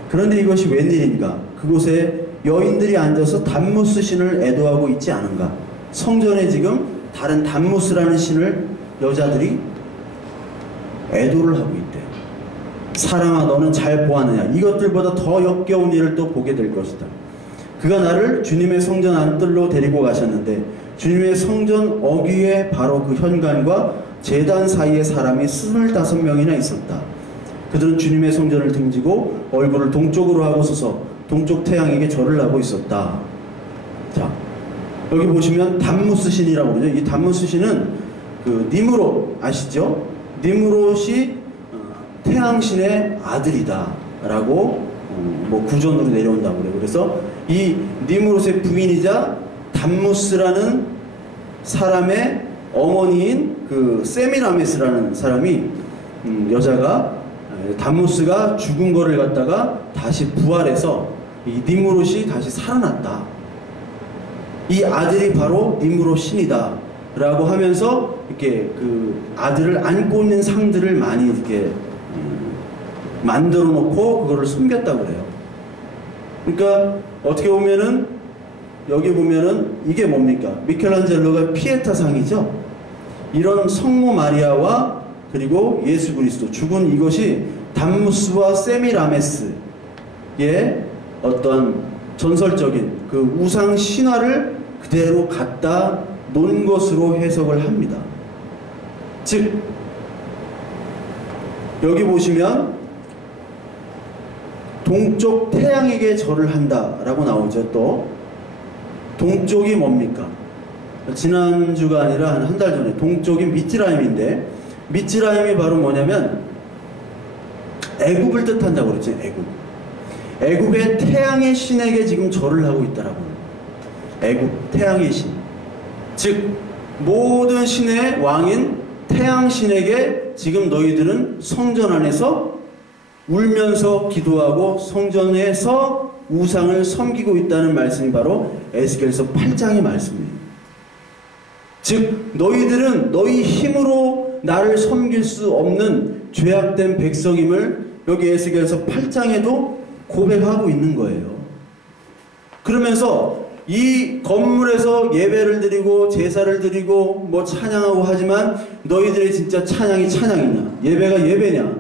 그런데 이것이 웬일인가? 그곳에 여인들이 앉아서 담무스 신을 애도하고 있지 않은가? 성전에 지금 다른 담무스라는 신을 여자들이 애도를 하고 있대요. 사람아, 너는 잘 보았느냐? 이것들보다 더 역겨운 일을 또 보게 될 것이다. 그가 나를 주님의 성전 안뜰로 데리고 가셨는데 주님의 성전 어귀에 바로 그 현관과 제단 사이에 사람이 25명이나 있었다. 그들은 주님의 성전을 등지고 얼굴을 동쪽으로 하고 서서 동쪽 태양에게 절을 하고 있었다. 자, 여기 보시면 담무스 신이라고 그러죠. 이 담무스 신은 그 니므롯 아시죠? 니므롯이 태양신의 아들이다 라고 뭐 구전으로 내려온다고 그래요. 그래서 이 니므롯의 부인이자 담무스라는 사람의 어머니인 그 세미라메스라는 사람이 여자가 담무스가 죽은 거를 갖다가 다시 부활해서 이 니므롯이 다시 살아났다. 이 아들이 바로 니므롯 신이다 라고 하면서 이렇게 그 아들을 안고 있는 상들을 많이 이렇게 만들어 놓고 그거를 숨겼다고 그래요. 그러니까 어떻게 보면은 여기 보면은 이게 뭡니까? 미켈란젤로가 피에타 상이죠. 이런 성모 마리아와 그리고 예수 그리스도 죽은 이것이 담무스와 세미라메스의 어떤 전설적인 그 우상 신화를 그대로 갖다 놓은 것으로 해석을 합니다. 즉 여기 보시면 동쪽 태양에게 절을 한다라고 나오죠. 또 동쪽이 뭡니까? 지난주가 아니라 한 달 전에 동쪽이 미츠라임인데 미츠라임이 바로 뭐냐면 애굽을 뜻한다고 그랬죠. 애굽의 태양의 신에게 지금 절을 하고 있다라고. 애굽 태양의 신, 즉 모든 신의 왕인 태양신에게 지금 너희들은 성전 안에서 울면서 기도하고 성전에서 우상을 섬기고 있다는 말씀이 바로 에스겔서 8장의 말씀이에요. 즉 너희들은 너희 힘으로 나를 섬길 수 없는 죄악된 백성임을 여기 에스겔서 8장에도 고백하고 있는 거예요. 그러면서 이 건물에서 예배를 드리고 제사를 드리고 뭐 찬양하고 하지만 너희들의 진짜 찬양이 찬양이냐, 예배가 예배냐,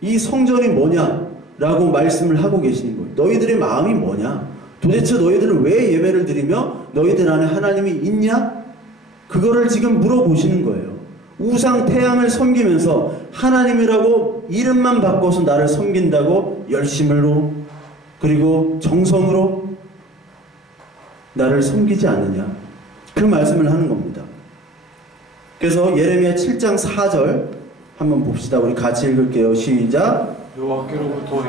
이 성전이 뭐냐 라고 말씀을 하고 계시는 거예요. 너희들의 마음이 뭐냐, 도대체 너희들은 왜 예배를 드리며 너희들 안에 하나님이 있냐, 그거를 지금 물어보시는 거예요. 우상 태양을 섬기면서 하나님이라고 이름만 바꿔서 나를 섬긴다고 열심으로 그리고 정성으로 나를 섬기지 않느냐, 그 말씀을 하는 겁니다. 그래서 예레미야 7장 4절 한번 봅시다. 우리 같이 읽을게요. 시작.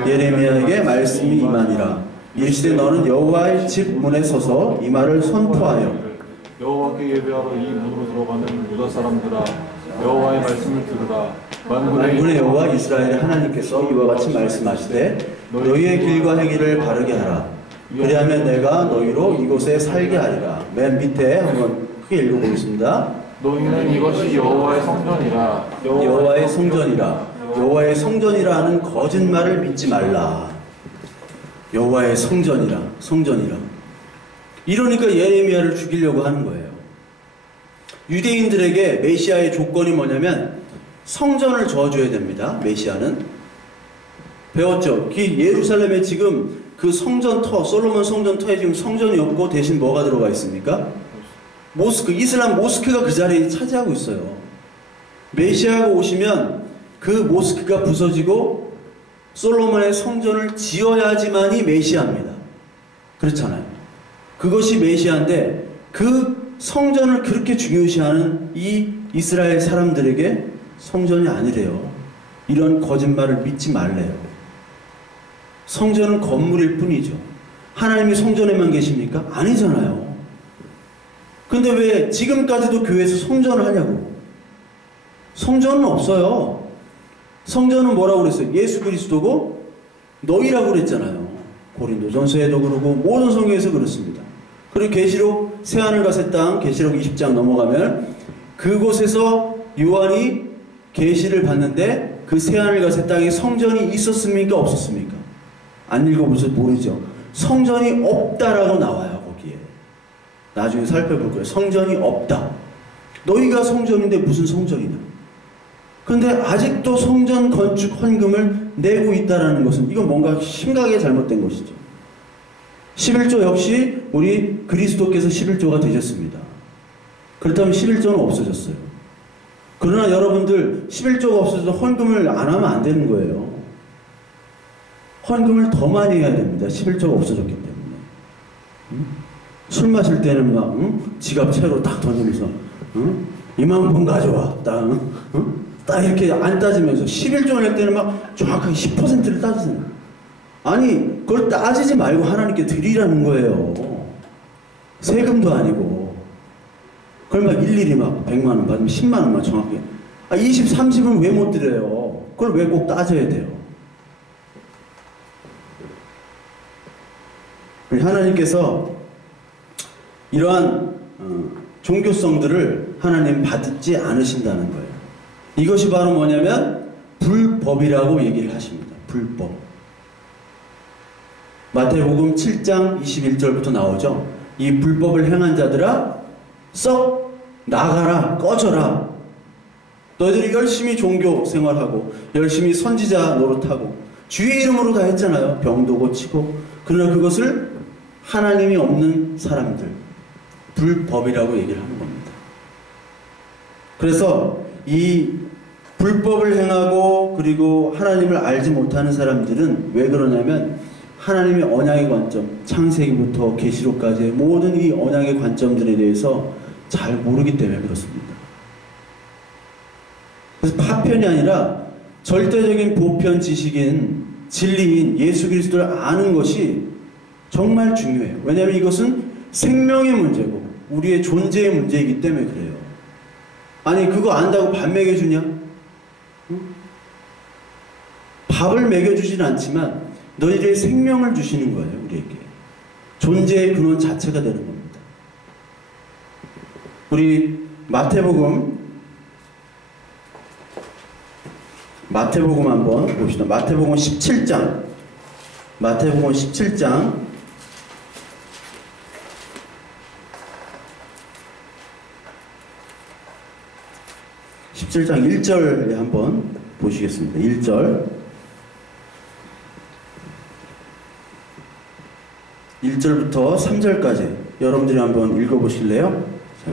예레미야에게 말씀이 임하니라. 이르시되 너는 여호와의 집 문에 서서 이 말을 선포하여 여호와께 예배하러 이 문으로 들어가는 유다 사람들아, 여호와의 말씀을 들으라. 만군의 여호와 이스라엘의 하나님께서 이와 같이 말씀하시되 너희의 길과 행위를 바르게 하라. 그리하면 내가 너희로 이곳에 살게 하리라. 맨 밑에 한번 크게 읽어보겠습니다. 너희는 이것이 여호와의 성전이라. 여호와의 성전이라. 여호와의 성전이라 하는 거짓말을 믿지 말라. 여호와의 성전이라, 성전이라. 이러니까 예레미야를 죽이려고 하는 거예요. 유대인들에게 메시아의 조건이 뭐냐면 성전을 저어줘야 됩니다. 메시아는 배웠죠. 예루살렘에 지금 그 성전터, 솔로몬 성전터에 지금 성전이 없고 대신 뭐가 들어가 있습니까? 모스크, 이슬람 모스크가 그 자리에 차지하고 있어요. 메시아가 오시면 그 모스크가 부서지고 솔로몬의 성전을 지어야지만이 메시아입니다. 그렇잖아요. 그것이 메시아인데 그 성전을 그렇게 중요시하는 이 이스라엘 사람들에게 성전이 아니래요. 이런 거짓말을 믿지 말래요. 성전은 건물일 뿐이죠. 하나님이 성전에만 계십니까? 아니잖아요. 근데 왜 지금까지도 교회에서 성전을 하냐고. 성전은 없어요. 성전은 뭐라고 그랬어요? 예수 그리스도고 너희라고 그랬잖아요. 고린도전서에도 그러고 모든 성경에서 그렇습니다. 그리고 계시록 새하늘과 새 땅, 계시록 20장 넘어가면 그곳에서 요한이 계시를 봤는데 그 새하늘과 새 땅에 성전이 있었습니까? 없었습니까? 안 읽어보셔서 모르죠. 성전이 없다라고 나와요. 거기에 나중에 살펴볼 거예요. 성전이 없다. 너희가 성전인데 무슨 성전이냐. 근데 아직도 성전 건축 헌금을 내고 있다라는 것은 이건 뭔가 심각하게 잘못된 것이죠. 11조 역시 우리 그리스도께서 11조가 되셨습니다. 그렇다면 11조는 없어졌어요. 그러나 여러분들 11조가 없어져서 헌금을 안 하면 안 되는 거예요. 헌금을 더 많이 해야 됩니다. 11조가 없어졌기 때문에. 술 마실 때는 막 지갑 채로 딱 던지면서 2만 번 가져와. 딱 이렇게 안 따지면서 11조 낼 때는 막 정확하게 10%를 따지잖아요. 아니 그걸 따지지 말고 하나님께 드리라는 거예요. 세금도 아니고. 그걸 막 일일이 막 100만 원 받으면 10만 원만 정확하게. 20, 30은 왜 못 드려요? 그걸 왜 꼭 따져야 돼요? 하나님께서 이러한 종교성들을 하나님 받지 않으신다는 거예요. 이것이 바로 뭐냐면 불법이라고 얘기를 하십니다. 불법. 마태복음 7장 21절부터 나오죠. 이 불법을 행한 자들아 썩 나가라, 꺼져라. 너희들이 열심히 종교 생활하고 열심히 선지자 노릇하고 주의 이름으로 다 했잖아요. 병도 고치고. 그러나 그것을 하나님이 없는 사람들, 불법이라고 얘기를 하는 겁니다. 그래서 이 불법을 행하고 그리고 하나님을 알지 못하는 사람들은 왜 그러냐면 하나님의 언약의 관점, 창세기부터 계시록까지의 모든 이 언약의 관점들에 대해서 잘 모르기 때문에 그렇습니다. 그래서 파편이 아니라 절대적인 보편 지식인 진리인 예수 그리스도를 아는 것이 정말 중요해요. 왜냐하면 이것은 생명의 문제고 우리의 존재의 문제이기 때문에 그래요. 아니 그거 안다고 밥 먹여주냐? 응? 밥을 먹여주지는 않지만 너희들의 생명을 주시는 거예요. 우리에게. 존재의 근원 자체가 되는 겁니다. 우리 마태복음 한번 봅시다. 마태복음 17장 17장 1절에 한번 보시겠습니다. 1절부터 3절까지 여러분들이 한번 읽어보실래요? 자,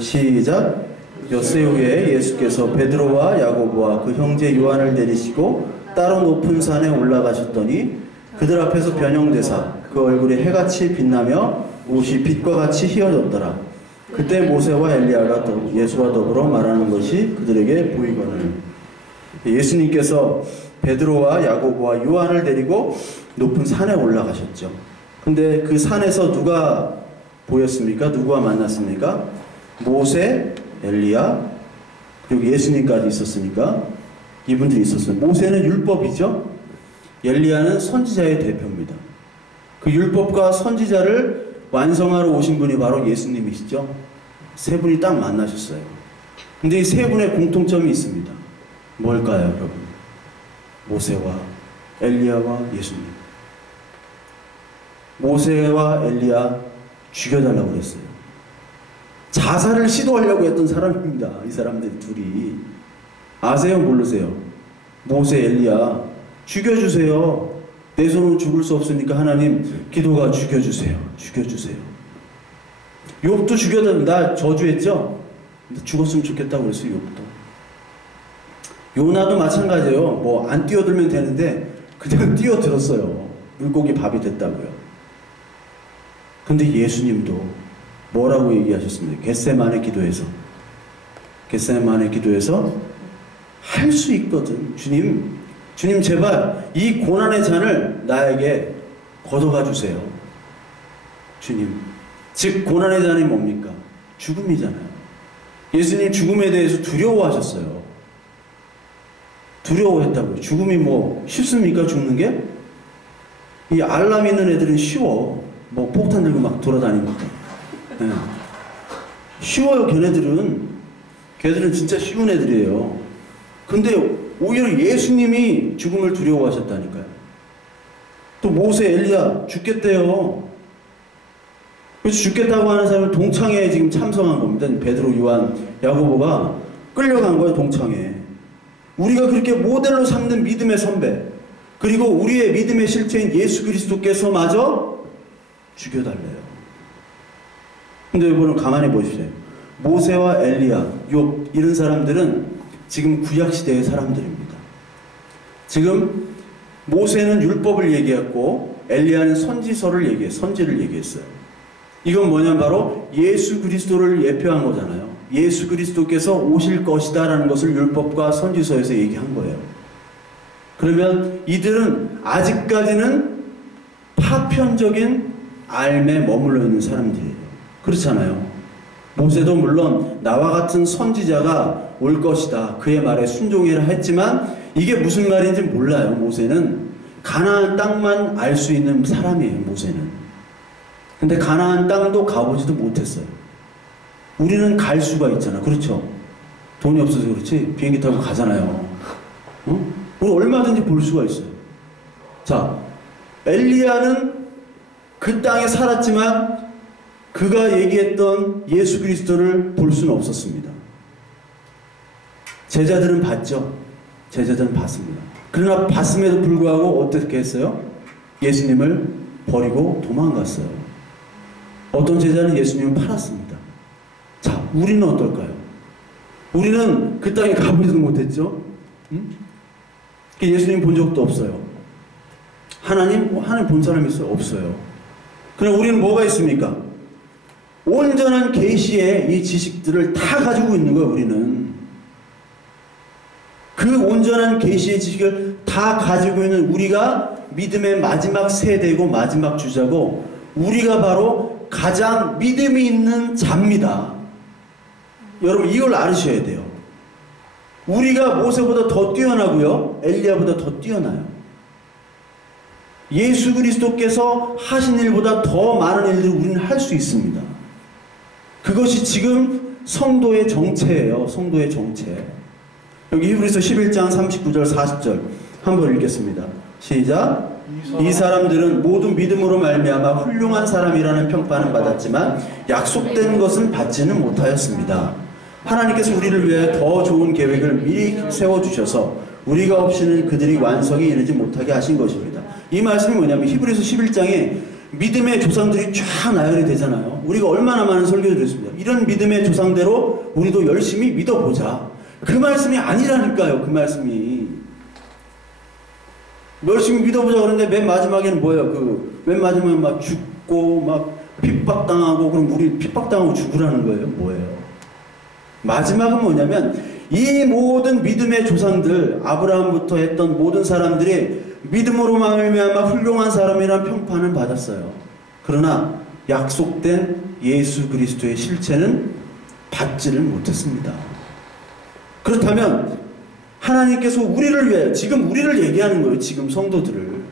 시작. 엿새 후에 예수께서 베드로와 야고보와 그 형제 요한을 데리시고 따로 높은 산에 올라가셨더니 그들 앞에서 변형되사 그 얼굴이 해같이 빛나며 옷이 빛과 같이 휘어졌더라. 그때 모세와 엘리야가 예수와 더불어 말하는 것이 그들에게 보이거늘. 예수님께서 베드로와 야고보와 요한을 데리고 높은 산에 올라가셨죠. 근데 그 산에서 누가 보였습니까? 누구와 만났습니까? 모세, 엘리야, 그리고 예수님까지 있었으니까 이분들이 있었어요. 모세는 율법이죠. 엘리야는 선지자의 대표입니다. 그 율법과 선지자를 완성하러 오신 분이 바로 예수님이시죠. 세 분이 딱 만나셨어요. 근데 이 세 분의 공통점이 있습니다. 뭘까요, 여러분? 모세와 엘리야와 예수님. 모세와 엘리야 죽여달라고 그랬어요. 자살을 시도하려고 했던 사람입니다. 이 사람들 둘이. 아세요? 모르세요? 모세, 엘리야 죽여주세요. 내 손으로 죽을 수 없으니까 하나님 기도가 죽여주세요. 죽여주세요. 욥도 죽여달라 저주했죠? 근데 죽었으면 좋겠다고 그랬어요. 욥도. 요나도 마찬가지예요. 뭐 안 뛰어들면 되는데 그냥 뛰어들었어요. 물고기 밥이 됐다고요. 근데 예수님도 뭐라고 얘기하셨습니까? 겟세마네 기도에서 할 수 있거든. 주님 제발 이 고난의 잔을 나에게 걷어가 주세요. 주님. 즉 고난의 잔이 뭡니까? 죽음이잖아요. 예수님 죽음에 대해서 두려워하셨어요. 두려워했다고요. 죽음이 뭐 쉽습니까? 죽는 게? 이 알람 있는 애들은 쉬워. 뭐 폭탄 들고 막 돌아다니니까. 네. 쉬워요. 걔들은 진짜 쉬운 애들이에요. 근데 오히려 예수님이 죽음을 두려워하셨다니까요. 또 모세, 엘리야 죽겠대요. 그래서 죽겠다고 하는 사람은 동창회에 지금 참석한 겁니다. 베드로, 요한, 야고보가 끌려간 거예요. 동창회에. 우리가 그렇게 모델로 삼는 믿음의 선배, 그리고 우리의 믿음의 실체인 예수 그리스도께서 마저 죽여달래요. 근데 여러분 가만히 보십시오. 모세와 엘리야, 욥 이런 사람들은 지금 구약시대의 사람들입니다. 지금 모세는 율법을 얘기했고 엘리야는 선지를 얘기했어요. 이건 뭐냐면 바로 예수 그리스도를 예표한 거잖아요. 예수 그리스도께서 오실 것이다 라는 것을 율법과 선지서에서 얘기한 거예요. 그러면 이들은 아직까지는 파편적인 삶에 머물러 있는 사람들이에요. 그렇잖아요. 모세도 물론 나와 같은 선지자가 올 것이다, 그의 말에 순종해라 했지만 이게 무슨 말인지 몰라요. 모세는 가나안 땅만 알 수 있는 사람이에요. 모세는. 근데 가나안 땅도 가보지도 못했어요. 우리는 갈 수가 있잖아. 그렇죠? 돈이 없어서 그렇지 비행기 타고 가잖아요. 어? 우리 얼마든지 볼 수가 있어요. 자, 엘리야는 그 땅에 살았지만 그가 얘기했던 예수 그리스도를 볼 수는 없었습니다. 제자들은 봤죠. 제자들은 봤습니다. 그러나 봤음에도 불구하고 어떻게 했어요? 예수님을 버리고 도망갔어요. 어떤 제자는 예수님을 팔았습니다. 자, 우리는 어떨까요? 우리는 그 땅에 가보지도 못했죠. 응? 예수님 본 적도 없어요. 하나님 본 사람이 있어요? 없어요. 그럼 우리는 뭐가 있습니까? 온전한 계시의 이 지식들을 다 가지고 있는 거예요. 우리는 그 온전한 계시의 지식을 다 가지고 있는 우리가 믿음의 마지막 세대이고 마지막 주자고, 우리가 바로 가장 믿음이 있는 자입니다. 여러분 이걸 알으셔야 돼요. 우리가 모세보다 더 뛰어나고요, 엘리야보다 더 뛰어나요. 예수 그리스도께서 하신 일보다 더 많은 일들을 우리는 할 수 있습니다. 그것이 지금 성도의 정체예요. 성도의 정체. 여기 히브리서 11장 39절 40절 한번 읽겠습니다. 시작. 이 사람들은 모두 믿음으로 말미암아 훌륭한 사람이라는 평판은 받았지만 약속된 것은 받지는 못하였습니다. 하나님께서 우리를 위해 더 좋은 계획을 미리 세워주셔서 우리가 없이는 그들이 완성에 이르지 못하게 하신 것입니다. 이 말씀이 뭐냐면 히브리서 11장에 믿음의 조상들이 쫙 나열이 되잖아요. 우리가 얼마나 많은 설교를 들었습니다. 이런 믿음의 조상대로 우리도 열심히 믿어보자. 그 말씀이 아니라니까요. 그 말씀이. 열심히 믿어보자 그러는데 맨 마지막에는 뭐예요? 맨 마지막에 막 죽고 막 핍박당하고, 그럼 우리 핍박당하고 죽으라는 거예요? 뭐예요? 마지막은 뭐냐면 이 모든 믿음의 조상들, 아브라함부터 했던 모든 사람들이 믿음으로 말미암아 훌륭한 사람이라는 평판을 받았어요. 그러나 약속된 예수 그리스도의 실체는 받지를 못했습니다. 그렇다면 하나님께서 우리를 위해, 지금 우리를 얘기하는 거예요. 지금 성도들을.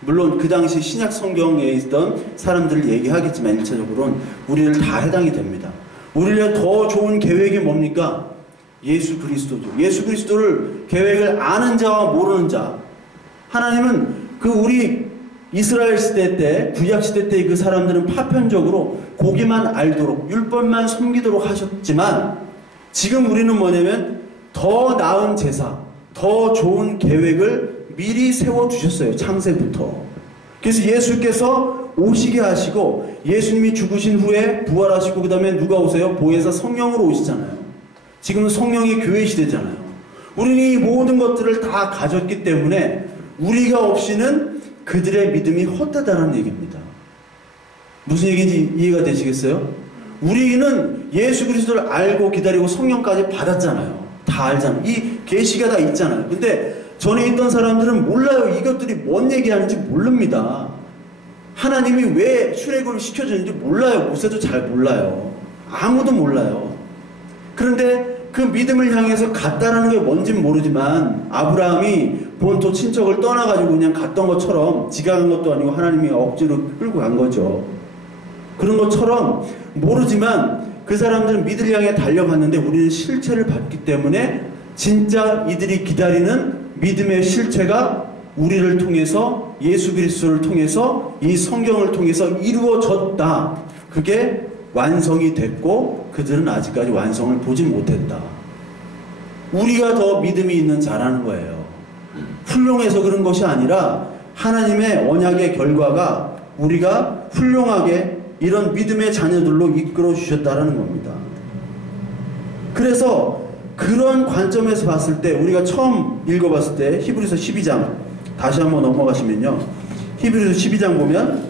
물론 그 당시 신약 성경에 있던 사람들을 얘기하겠지만 1차적으로는 우리를 다 해당이 됩니다. 우리를 위해 더 좋은 계획이 뭡니까? 예수 그리스도죠. 예수 그리스도를 계획을 아는 자와 모르는 자. 하나님은 우리 이스라엘 시대 때, 구약 시대 때 그 사람들은 파편적으로 고기만 알도록, 율법만 섬기도록 하셨지만 지금 우리는 뭐냐면 더 나은 제사, 더 좋은 계획을 미리 세워주셨어요. 창세부터. 그래서 예수께서 오시게 하시고, 예수님이 죽으신 후에 부활하시고, 그 다음에 누가 오세요? 보혜사 성령으로 오시잖아요. 지금은 성령이 교회 시대잖아요. 우리는 이 모든 것들을 다 가졌기 때문에 우리가 없이는 그들의 믿음이 헛되다는 얘기입니다. 무슨 얘기인지 이해가 되시겠어요? 우리는 예수 그리스도를 알고 기다리고 성령까지 받았잖아요. 다 알잖아요. 이 계시가 다 있잖아요. 근데 전에 있던 사람들은 몰라요. 이것들이 뭔 얘기하는지 모릅니다. 하나님이 왜 출애굽을 시켜줬는지 몰라요. 모세도 잘 몰라요. 아무도 몰라요. 그런데 그 믿음을 향해서 갔다라는 게 뭔진 모르지만 아브라함이 본토 친척을 떠나가지고 그냥 갔던 것처럼, 지가 간 것도 아니고 하나님이 억지로 끌고 간 거죠. 그런 것처럼 모르지만 그 사람들은 믿음을 향해 달려갔는데 우리는 실체를 봤기 때문에 진짜 이들이 기다리는 믿음의 실체가 우리를 통해서, 예수 그리스도를 통해서, 이 성경을 통해서 이루어졌다. 그게 완성이 됐고 그들은 아직까지 완성을 보지 못했다. 우리가 더 믿음이 있는 자라는 거예요. 훌륭해서 그런 것이 아니라 하나님의 언약의 결과가 우리가 훌륭하게 이런 믿음의 자녀들로 이끌어 주셨다는 겁니다. 그래서 그런 관점에서 봤을 때, 우리가 처음 읽어봤을 때 히브리서 12장 다시 한번 넘어가시면요, 히브리서 12장 보면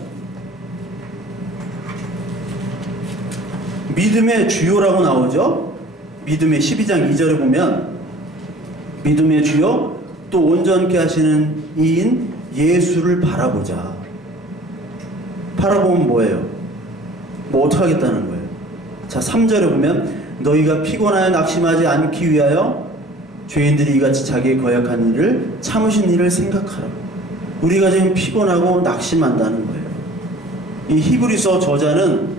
믿음의 주요라고 나오죠. 믿음의 12장 2절에 보면 믿음의 주요 또 온전케 하시는 이인 예수를 바라보자. 바라보면 뭐예요? 뭐 어떻게 하겠다는 거예요? 자, 3절에 보면 너희가 피곤하여 낙심하지 않기 위하여 죄인들이 이같이 자기의 거역한 일을 참으신 일을 생각하라. 우리가 지금 피곤하고 낙심한다는 거예요. 이 히브리서 저자는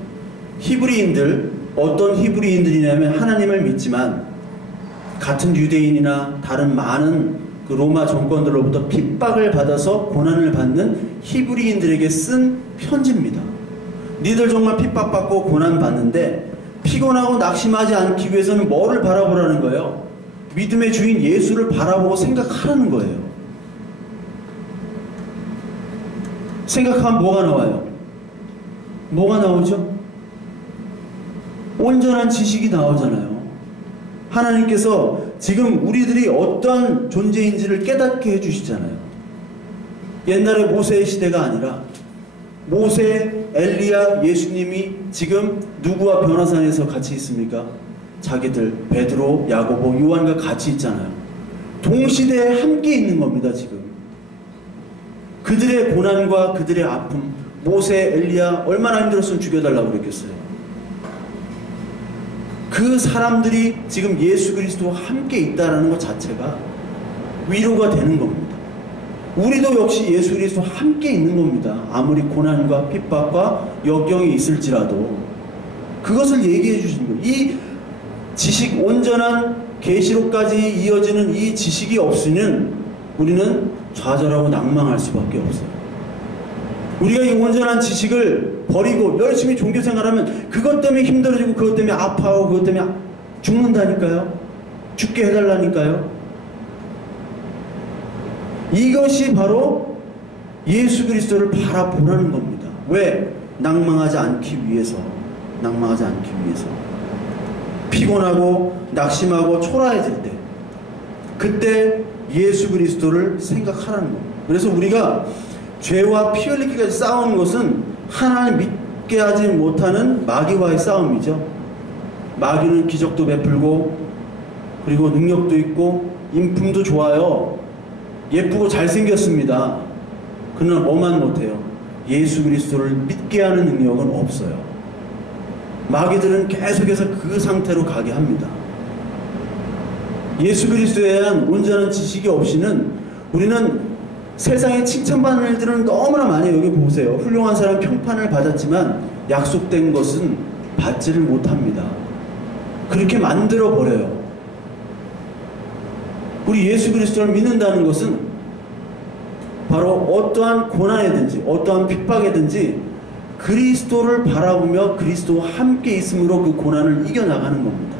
히브리인들, 어떤 히브리인들이냐면 하나님을 믿지만 같은 유대인이나 다른 많은 그 로마 정권들로부터 핍박을 받아서 고난을 받는 히브리인들에게 쓴 편지입니다. 니들 정말 핍박받고 고난받는데 피곤하고 낙심하지 않기 위해서는 뭐를 바라보라는 거예요? 믿음의 주인 예수를 바라보고 생각하라는 거예요. 생각하면 뭐가 나와요? 뭐가 나오죠? 온전한 지식이 나오잖아요. 하나님께서 지금 우리들이 어떤 존재인지를 깨닫게 해주시잖아요. 옛날에 모세의 시대가 아니라 모세, 엘리야, 예수님이 지금 누구와 변화산에서 같이 있습니까? 자기들 베드로, 야고보, 요한과 같이 있잖아요. 동시대에 함께 있는 겁니다. 지금 그들의 고난과 그들의 아픔, 모세, 엘리야 얼마나 힘들었으면 죽여달라고 그랬겠어요. 그 사람들이 지금 예수 그리스도와 함께 있다는 것 자체가 위로가 되는 겁니다. 우리도 역시 예수 그리스도와 함께 있는 겁니다. 아무리 고난과 핍박과 역경이 있을지라도 그것을 얘기해 주시는 거예요. 이 지식, 온전한 계시록까지 이어지는 이 지식이 없으면 우리는 좌절하고 낭망할 수밖에 없어요. 우리가 이 온전한 지식을 버리고 열심히 종교생활하면 그것 때문에 힘들어지고 그것 때문에 아파하고 그것 때문에 죽는다니까요. 죽게 해달라니까요. 이것이 바로 예수 그리스도를 바라보라는 겁니다. 왜? 낭망하지 않기 위해서. 낭망하지 않기 위해서. 피곤하고 낙심하고 초라해질 때, 그때 예수 그리스도를 생각하라는 겁니다. 그래서 우리가 죄와 피 흘리기까지 싸우는 것은 하나님 믿게 하지 못하는 마귀와의 싸움이죠. 마귀는 기적도 베풀고, 그리고 능력도 있고, 인품도 좋아요. 예쁘고 잘생겼습니다. 그러나 뭐만 못해요? 예수 그리스도를 믿게 하는 능력은 없어요. 마귀들은 계속해서 그 상태로 가게 합니다. 예수 그리스도에 대한 온전한 지식이 없이는 우리는 세상에 칭찬받는 일들은 너무나 많이. 여기 보세요. 훌륭한 사람 평판을 받았지만 약속된 것은 받지를 못합니다. 그렇게 만들어 버려요. 우리 예수 그리스도를 믿는다는 것은 바로 어떠한 고난이든지 어떠한 핍박이든지 그리스도를 바라보며 그리스도와 함께 있음으로 그 고난을 이겨나가는 겁니다.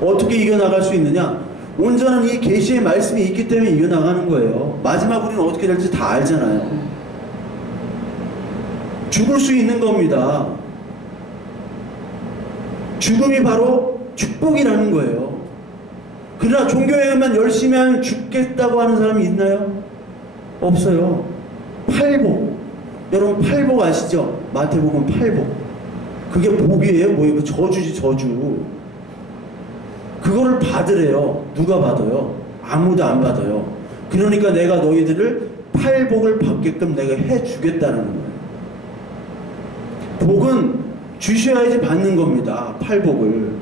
어떻게 이겨나갈 수 있느냐? 온전한 이 계시의 말씀이 있기 때문에 이겨나가는 거예요. 마지막 우리는 어떻게 될지 다 알잖아요. 죽을 수 있는 겁니다. 죽음이 바로 축복이라는 거예요. 그러나 종교에만 열심히 하면 죽겠다고 하는 사람이 있나요? 없어요. 팔복. 여러분 팔복 아시죠? 마태복음 팔복. 그게 복이에요? 뭐예요? 그 저주지, 저주. 그거를 받으래요. 누가 받아요? 아무도 안 받아요. 그러니까 내가 너희들을 팔복을 받게끔 내가 해주겠다는 거예요. 복은 주셔야지 받는 겁니다. 팔복을.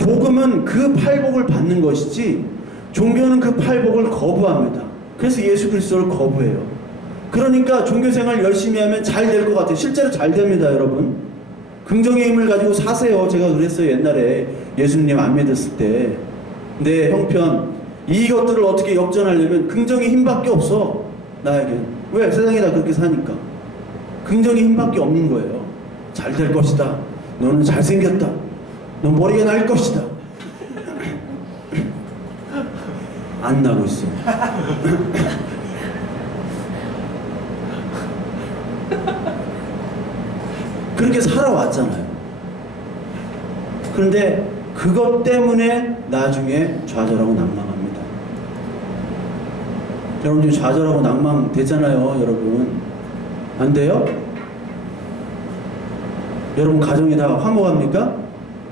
복음은 그 팔복을 받는 것이지 종교는 그 팔복을 거부합니다. 그래서 예수 그리스도를 거부해요. 그러니까 종교생활 열심히 하면 잘 될 것 같아요. 실제로 잘 됩니다, 여러분. 긍정의 힘을 가지고 사세요. 제가 그랬어요, 옛날에 예수님 안 믿었을 때. 내 형편, 이것들을 어떻게 역전하려면 긍정의 힘밖에 없어, 나에겐. 왜? 세상이 다 그렇게 사니까. 긍정의 힘밖에 없는 거예요. 잘 될 것이다. 너는 잘생겼다. 너 머리가 날 것이다. 안 나고 있어. 그렇게 살아왔잖아요. 그런데 그것 때문에 나중에 좌절하고 낭망합니다. 여러분 지금 좌절하고 낭망 되잖아요, 여러분. 안 돼요? 여러분 가정이 다 화목합니까?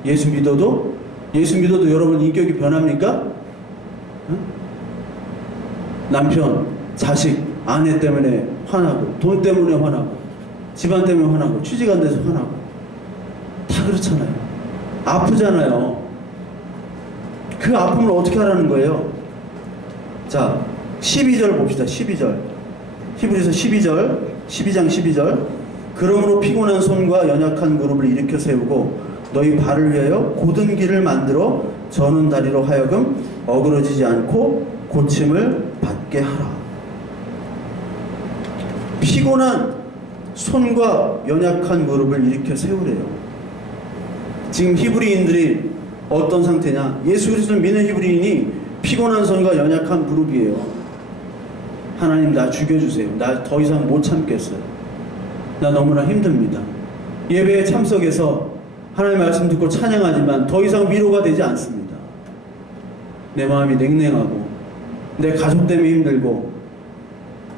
예수 믿어도? 예수 믿어도 여러분 인격이 변합니까? 응? 남편, 자식, 아내 때문에 화나고, 돈 때문에 화나고, 집안 때문에 화나고, 취직 안 돼서 화나고, 다 그렇잖아요. 아프잖아요. 그 아픔을 어떻게 하라는 거예요? 자, 12절 봅시다. 12절. 히브리서 12절, 12장 12절. 그러므로 피곤한 손과 연약한 무릎을 일으켜 세우고 너희 발을 위하여 곧은 길을 만들어 저는 다리로 하여금 어그러지지 않고 고침을 받게 하라. 피곤한 손과 연약한 무릎을 일으켜 세우래요. 지금 히브리인들이 어떤 상태냐? 예수 그리스도를 믿는 히브리인이 피곤한 손과 연약한 무릎이에요. 하나님 나 죽여주세요. 나 더 이상 못 참겠어요. 나 너무나 힘듭니다. 예배에 참석해서 하나님 말씀 듣고 찬양하지만 더 이상 위로가 되지 않습니다. 내 마음이 냉랭하고 내 가족 때문에 힘들고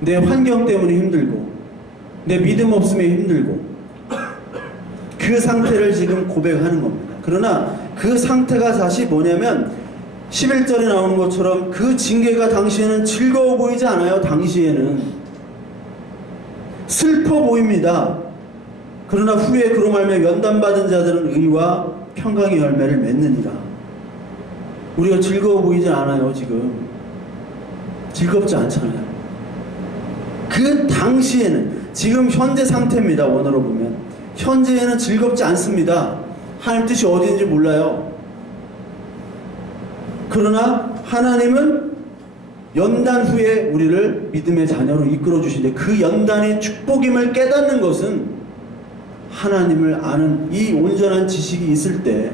내 환경 때문에 힘들고 내 믿음 없음에 힘들고 그 상태를 지금 고백하는 겁니다. 그러나 그 상태가 다시 뭐냐면 11절에 나오는 것처럼 그 징계가 당시에는 즐거워 보이지 않아요. 당시에는 슬퍼 보입니다. 그러나 후에 그로 말미암아 연단받은 자들은 의와 평강의 열매를 맺느니라. 우리가 즐거워 보이지 않아요. 지금 즐겁지 않잖아요. 그 당시에는, 지금 현재 상태입니다. 원어로 보면 현재에는 즐겁지 않습니다. 하나님 뜻이 어디인지 몰라요. 그러나 하나님은 연단 후에 우리를 믿음의 자녀로 이끌어 주시는데 그 연단이 축복임을 깨닫는 것은 하나님을 아는 이 온전한 지식이 있을 때,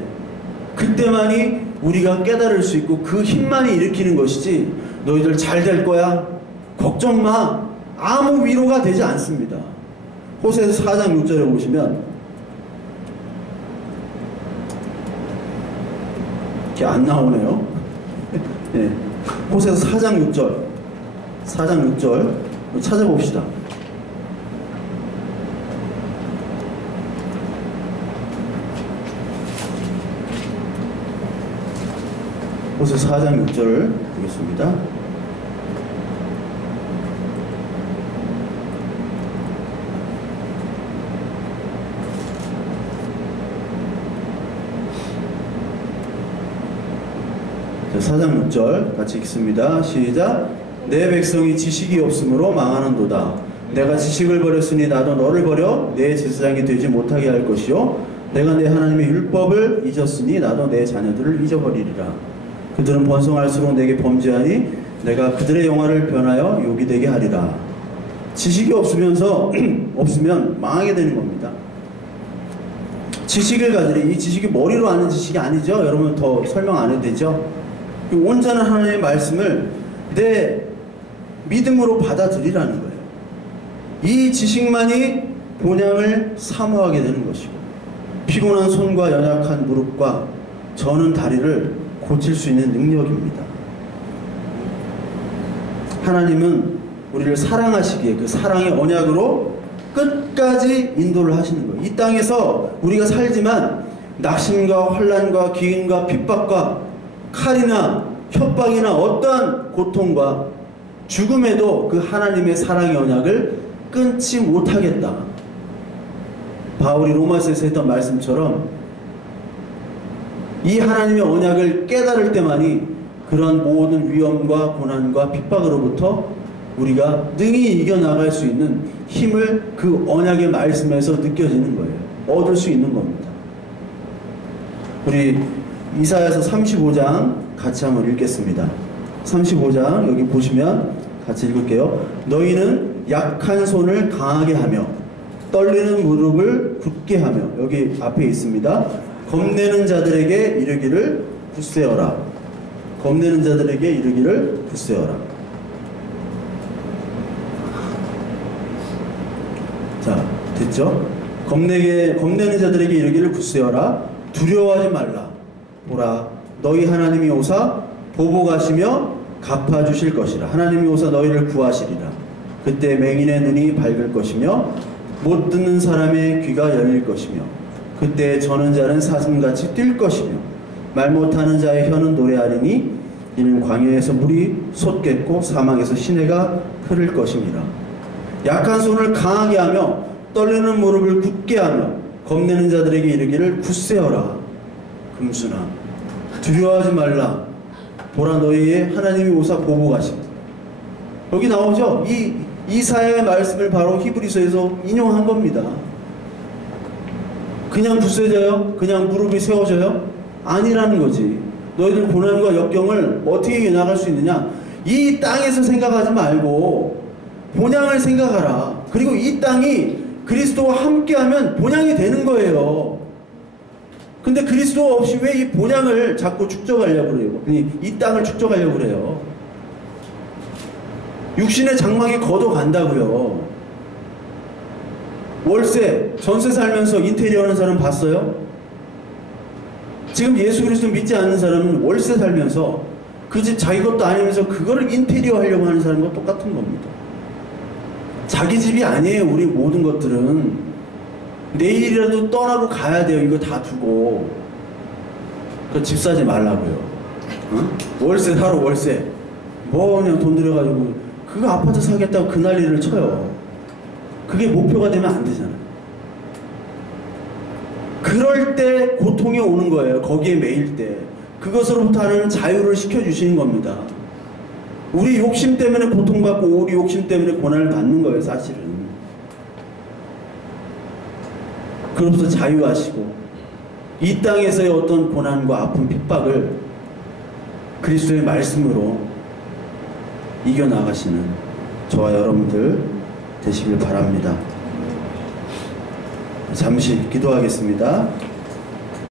그때만이 우리가 깨달을 수 있고 그 힘만이 일으키는 것이지, 너희들 잘 될 거야, 걱정 마, 아무 위로가 되지 않습니다. 호세아서 4장 6절에 보시면 이렇게 안 나오네요. 네. 호세아서 4장 6절 찾아봅시다. 호세아서 4장 6절을 보겠습니다. 자, 4장 6절 같이 읽습니다. 시작. 내 백성이 지식이 없으므로 망하는도다. 내가 지식을 버렸으니 나도 너를 버려 내 제사장이 되지 못하게 할 것이요, 내가 내 하나님의 율법을 잊었으니 나도 내 자녀들을 잊어버리리라. 그들은 번성할수록 내게 범죄하니 내가 그들의 영화를 변하여 욕이 되게 하리라. 지식이 없으면 망하게 되는 겁니다. 지식을 가지리. 이 지식이 머리로 아는 지식이 아니죠. 여러분 더 설명 안 해도 되죠. 온전한 하나님의 말씀을 내 믿음으로 받아들이라는 거예요. 이 지식만이 본향을 사모하게 되는 것이고, 피곤한 손과 연약한 무릎과 저는 다리를 고칠 수 있는 능력입니다. 하나님은 우리를 사랑하시기에 그 사랑의 언약으로 끝까지 인도를 하시는 거예요. 이 땅에서 우리가 살지만 낙심과 환난과 기근과 핍박과 칼이나 협박이나 어떠한 고통과 죽음에도 그 하나님의 사랑의 언약을 끊지 못하겠다. 바울이 로마서에서 했던 말씀처럼 이 하나님의 언약을 깨달을 때만이 그런 모든 위험과 고난과 핍박으로부터 우리가 능히 이겨나갈 수 있는 힘을 그 언약의 말씀에서 느껴지는 거예요. 얻을 수 있는 겁니다. 우리 이사야서 35장 같이 한번 읽겠습니다. 35장 여기 보시면 같이 읽을게요. 너희는 약한 손을 강하게 하며 떨리는 무릎을 굳게 하며, 여기 앞에 있습니다. 겁내는 자들에게 이르기를 굳세어라. 겁내는 자들에게 이르기를 굳세어라. 자, 됐죠? 겁내는 자들에게 이르기를 굳세어라. 두려워하지 말라. 보라, 너희 하나님이 오사 보복하시며 갚아주실 것이라. 하나님이 오사 너희를 구하시리라. 그때 맹인의 눈이 밝을 것이며 못 듣는 사람의 귀가 열릴 것이며, 그때 저는 자는 사슴같이 뛸 것이며 말 못하는 자의 혀는 노래하리니 이는 광야에서 물이 솟겠고 사막에서 시내가 흐를 것임이라. 약한 손을 강하게 하며 떨리는 무릎을 굳게 하며 겁내는 자들에게 이르기를 굳세어라. 금순아, 두려워하지 말라. 보라, 너희의 하나님이 오사 보복하시리라. 여기 나오죠? 이 이사야의 말씀을 바로 히브리서에서 인용한 겁니다. 그냥 굳세져요? 그냥 무릎이 세워져요? 아니라는 거지. 너희들 고난과 역경을 어떻게 이겨나갈 수 있느냐? 이 땅에서 생각하지 말고 본향을 생각하라. 그리고 이 땅이 그리스도와 함께하면 본향이 되는 거예요. 근데 그리스도 없이 왜 이 본향을 자꾸 축적하려고 그래요? 이 땅을 축적하려고 그래요. 육신의 장막이 걷어간다고요. 월세, 전세 살면서 인테리어 하는 사람 봤어요? 지금 예수 그리스도 믿지 않는 사람은 월세 살면서 그 집 자기 것도 아니면서 그거를 인테리어 하려고 하는 사람과 똑같은 겁니다. 자기 집이 아니에요. 우리 모든 것들은 내일이라도 떠나고 가야 돼요. 이거 다 두고. 그 집 사지 말라고요. 어? 월세 사러 월세. 뭐 그냥 돈 들여가지고 그거 아파트 사겠다고 그 난리를 쳐요. 그게 목표가 되면 안 되잖아요. 그럴 때 고통이 오는 거예요. 거기에 매일 때. 그것으로부터 하나님은 자유를 시켜주시는 겁니다. 우리 욕심 때문에 고통받고 우리 욕심 때문에 고난을 받는 거예요, 사실은. 그로부터 자유하시고 이 땅에서의 어떤 고난과 아픈 핍박을 그리스도의 말씀으로 이겨나가시는 저와 여러분들 되시길 바랍니다. 잠시 기도하겠습니다.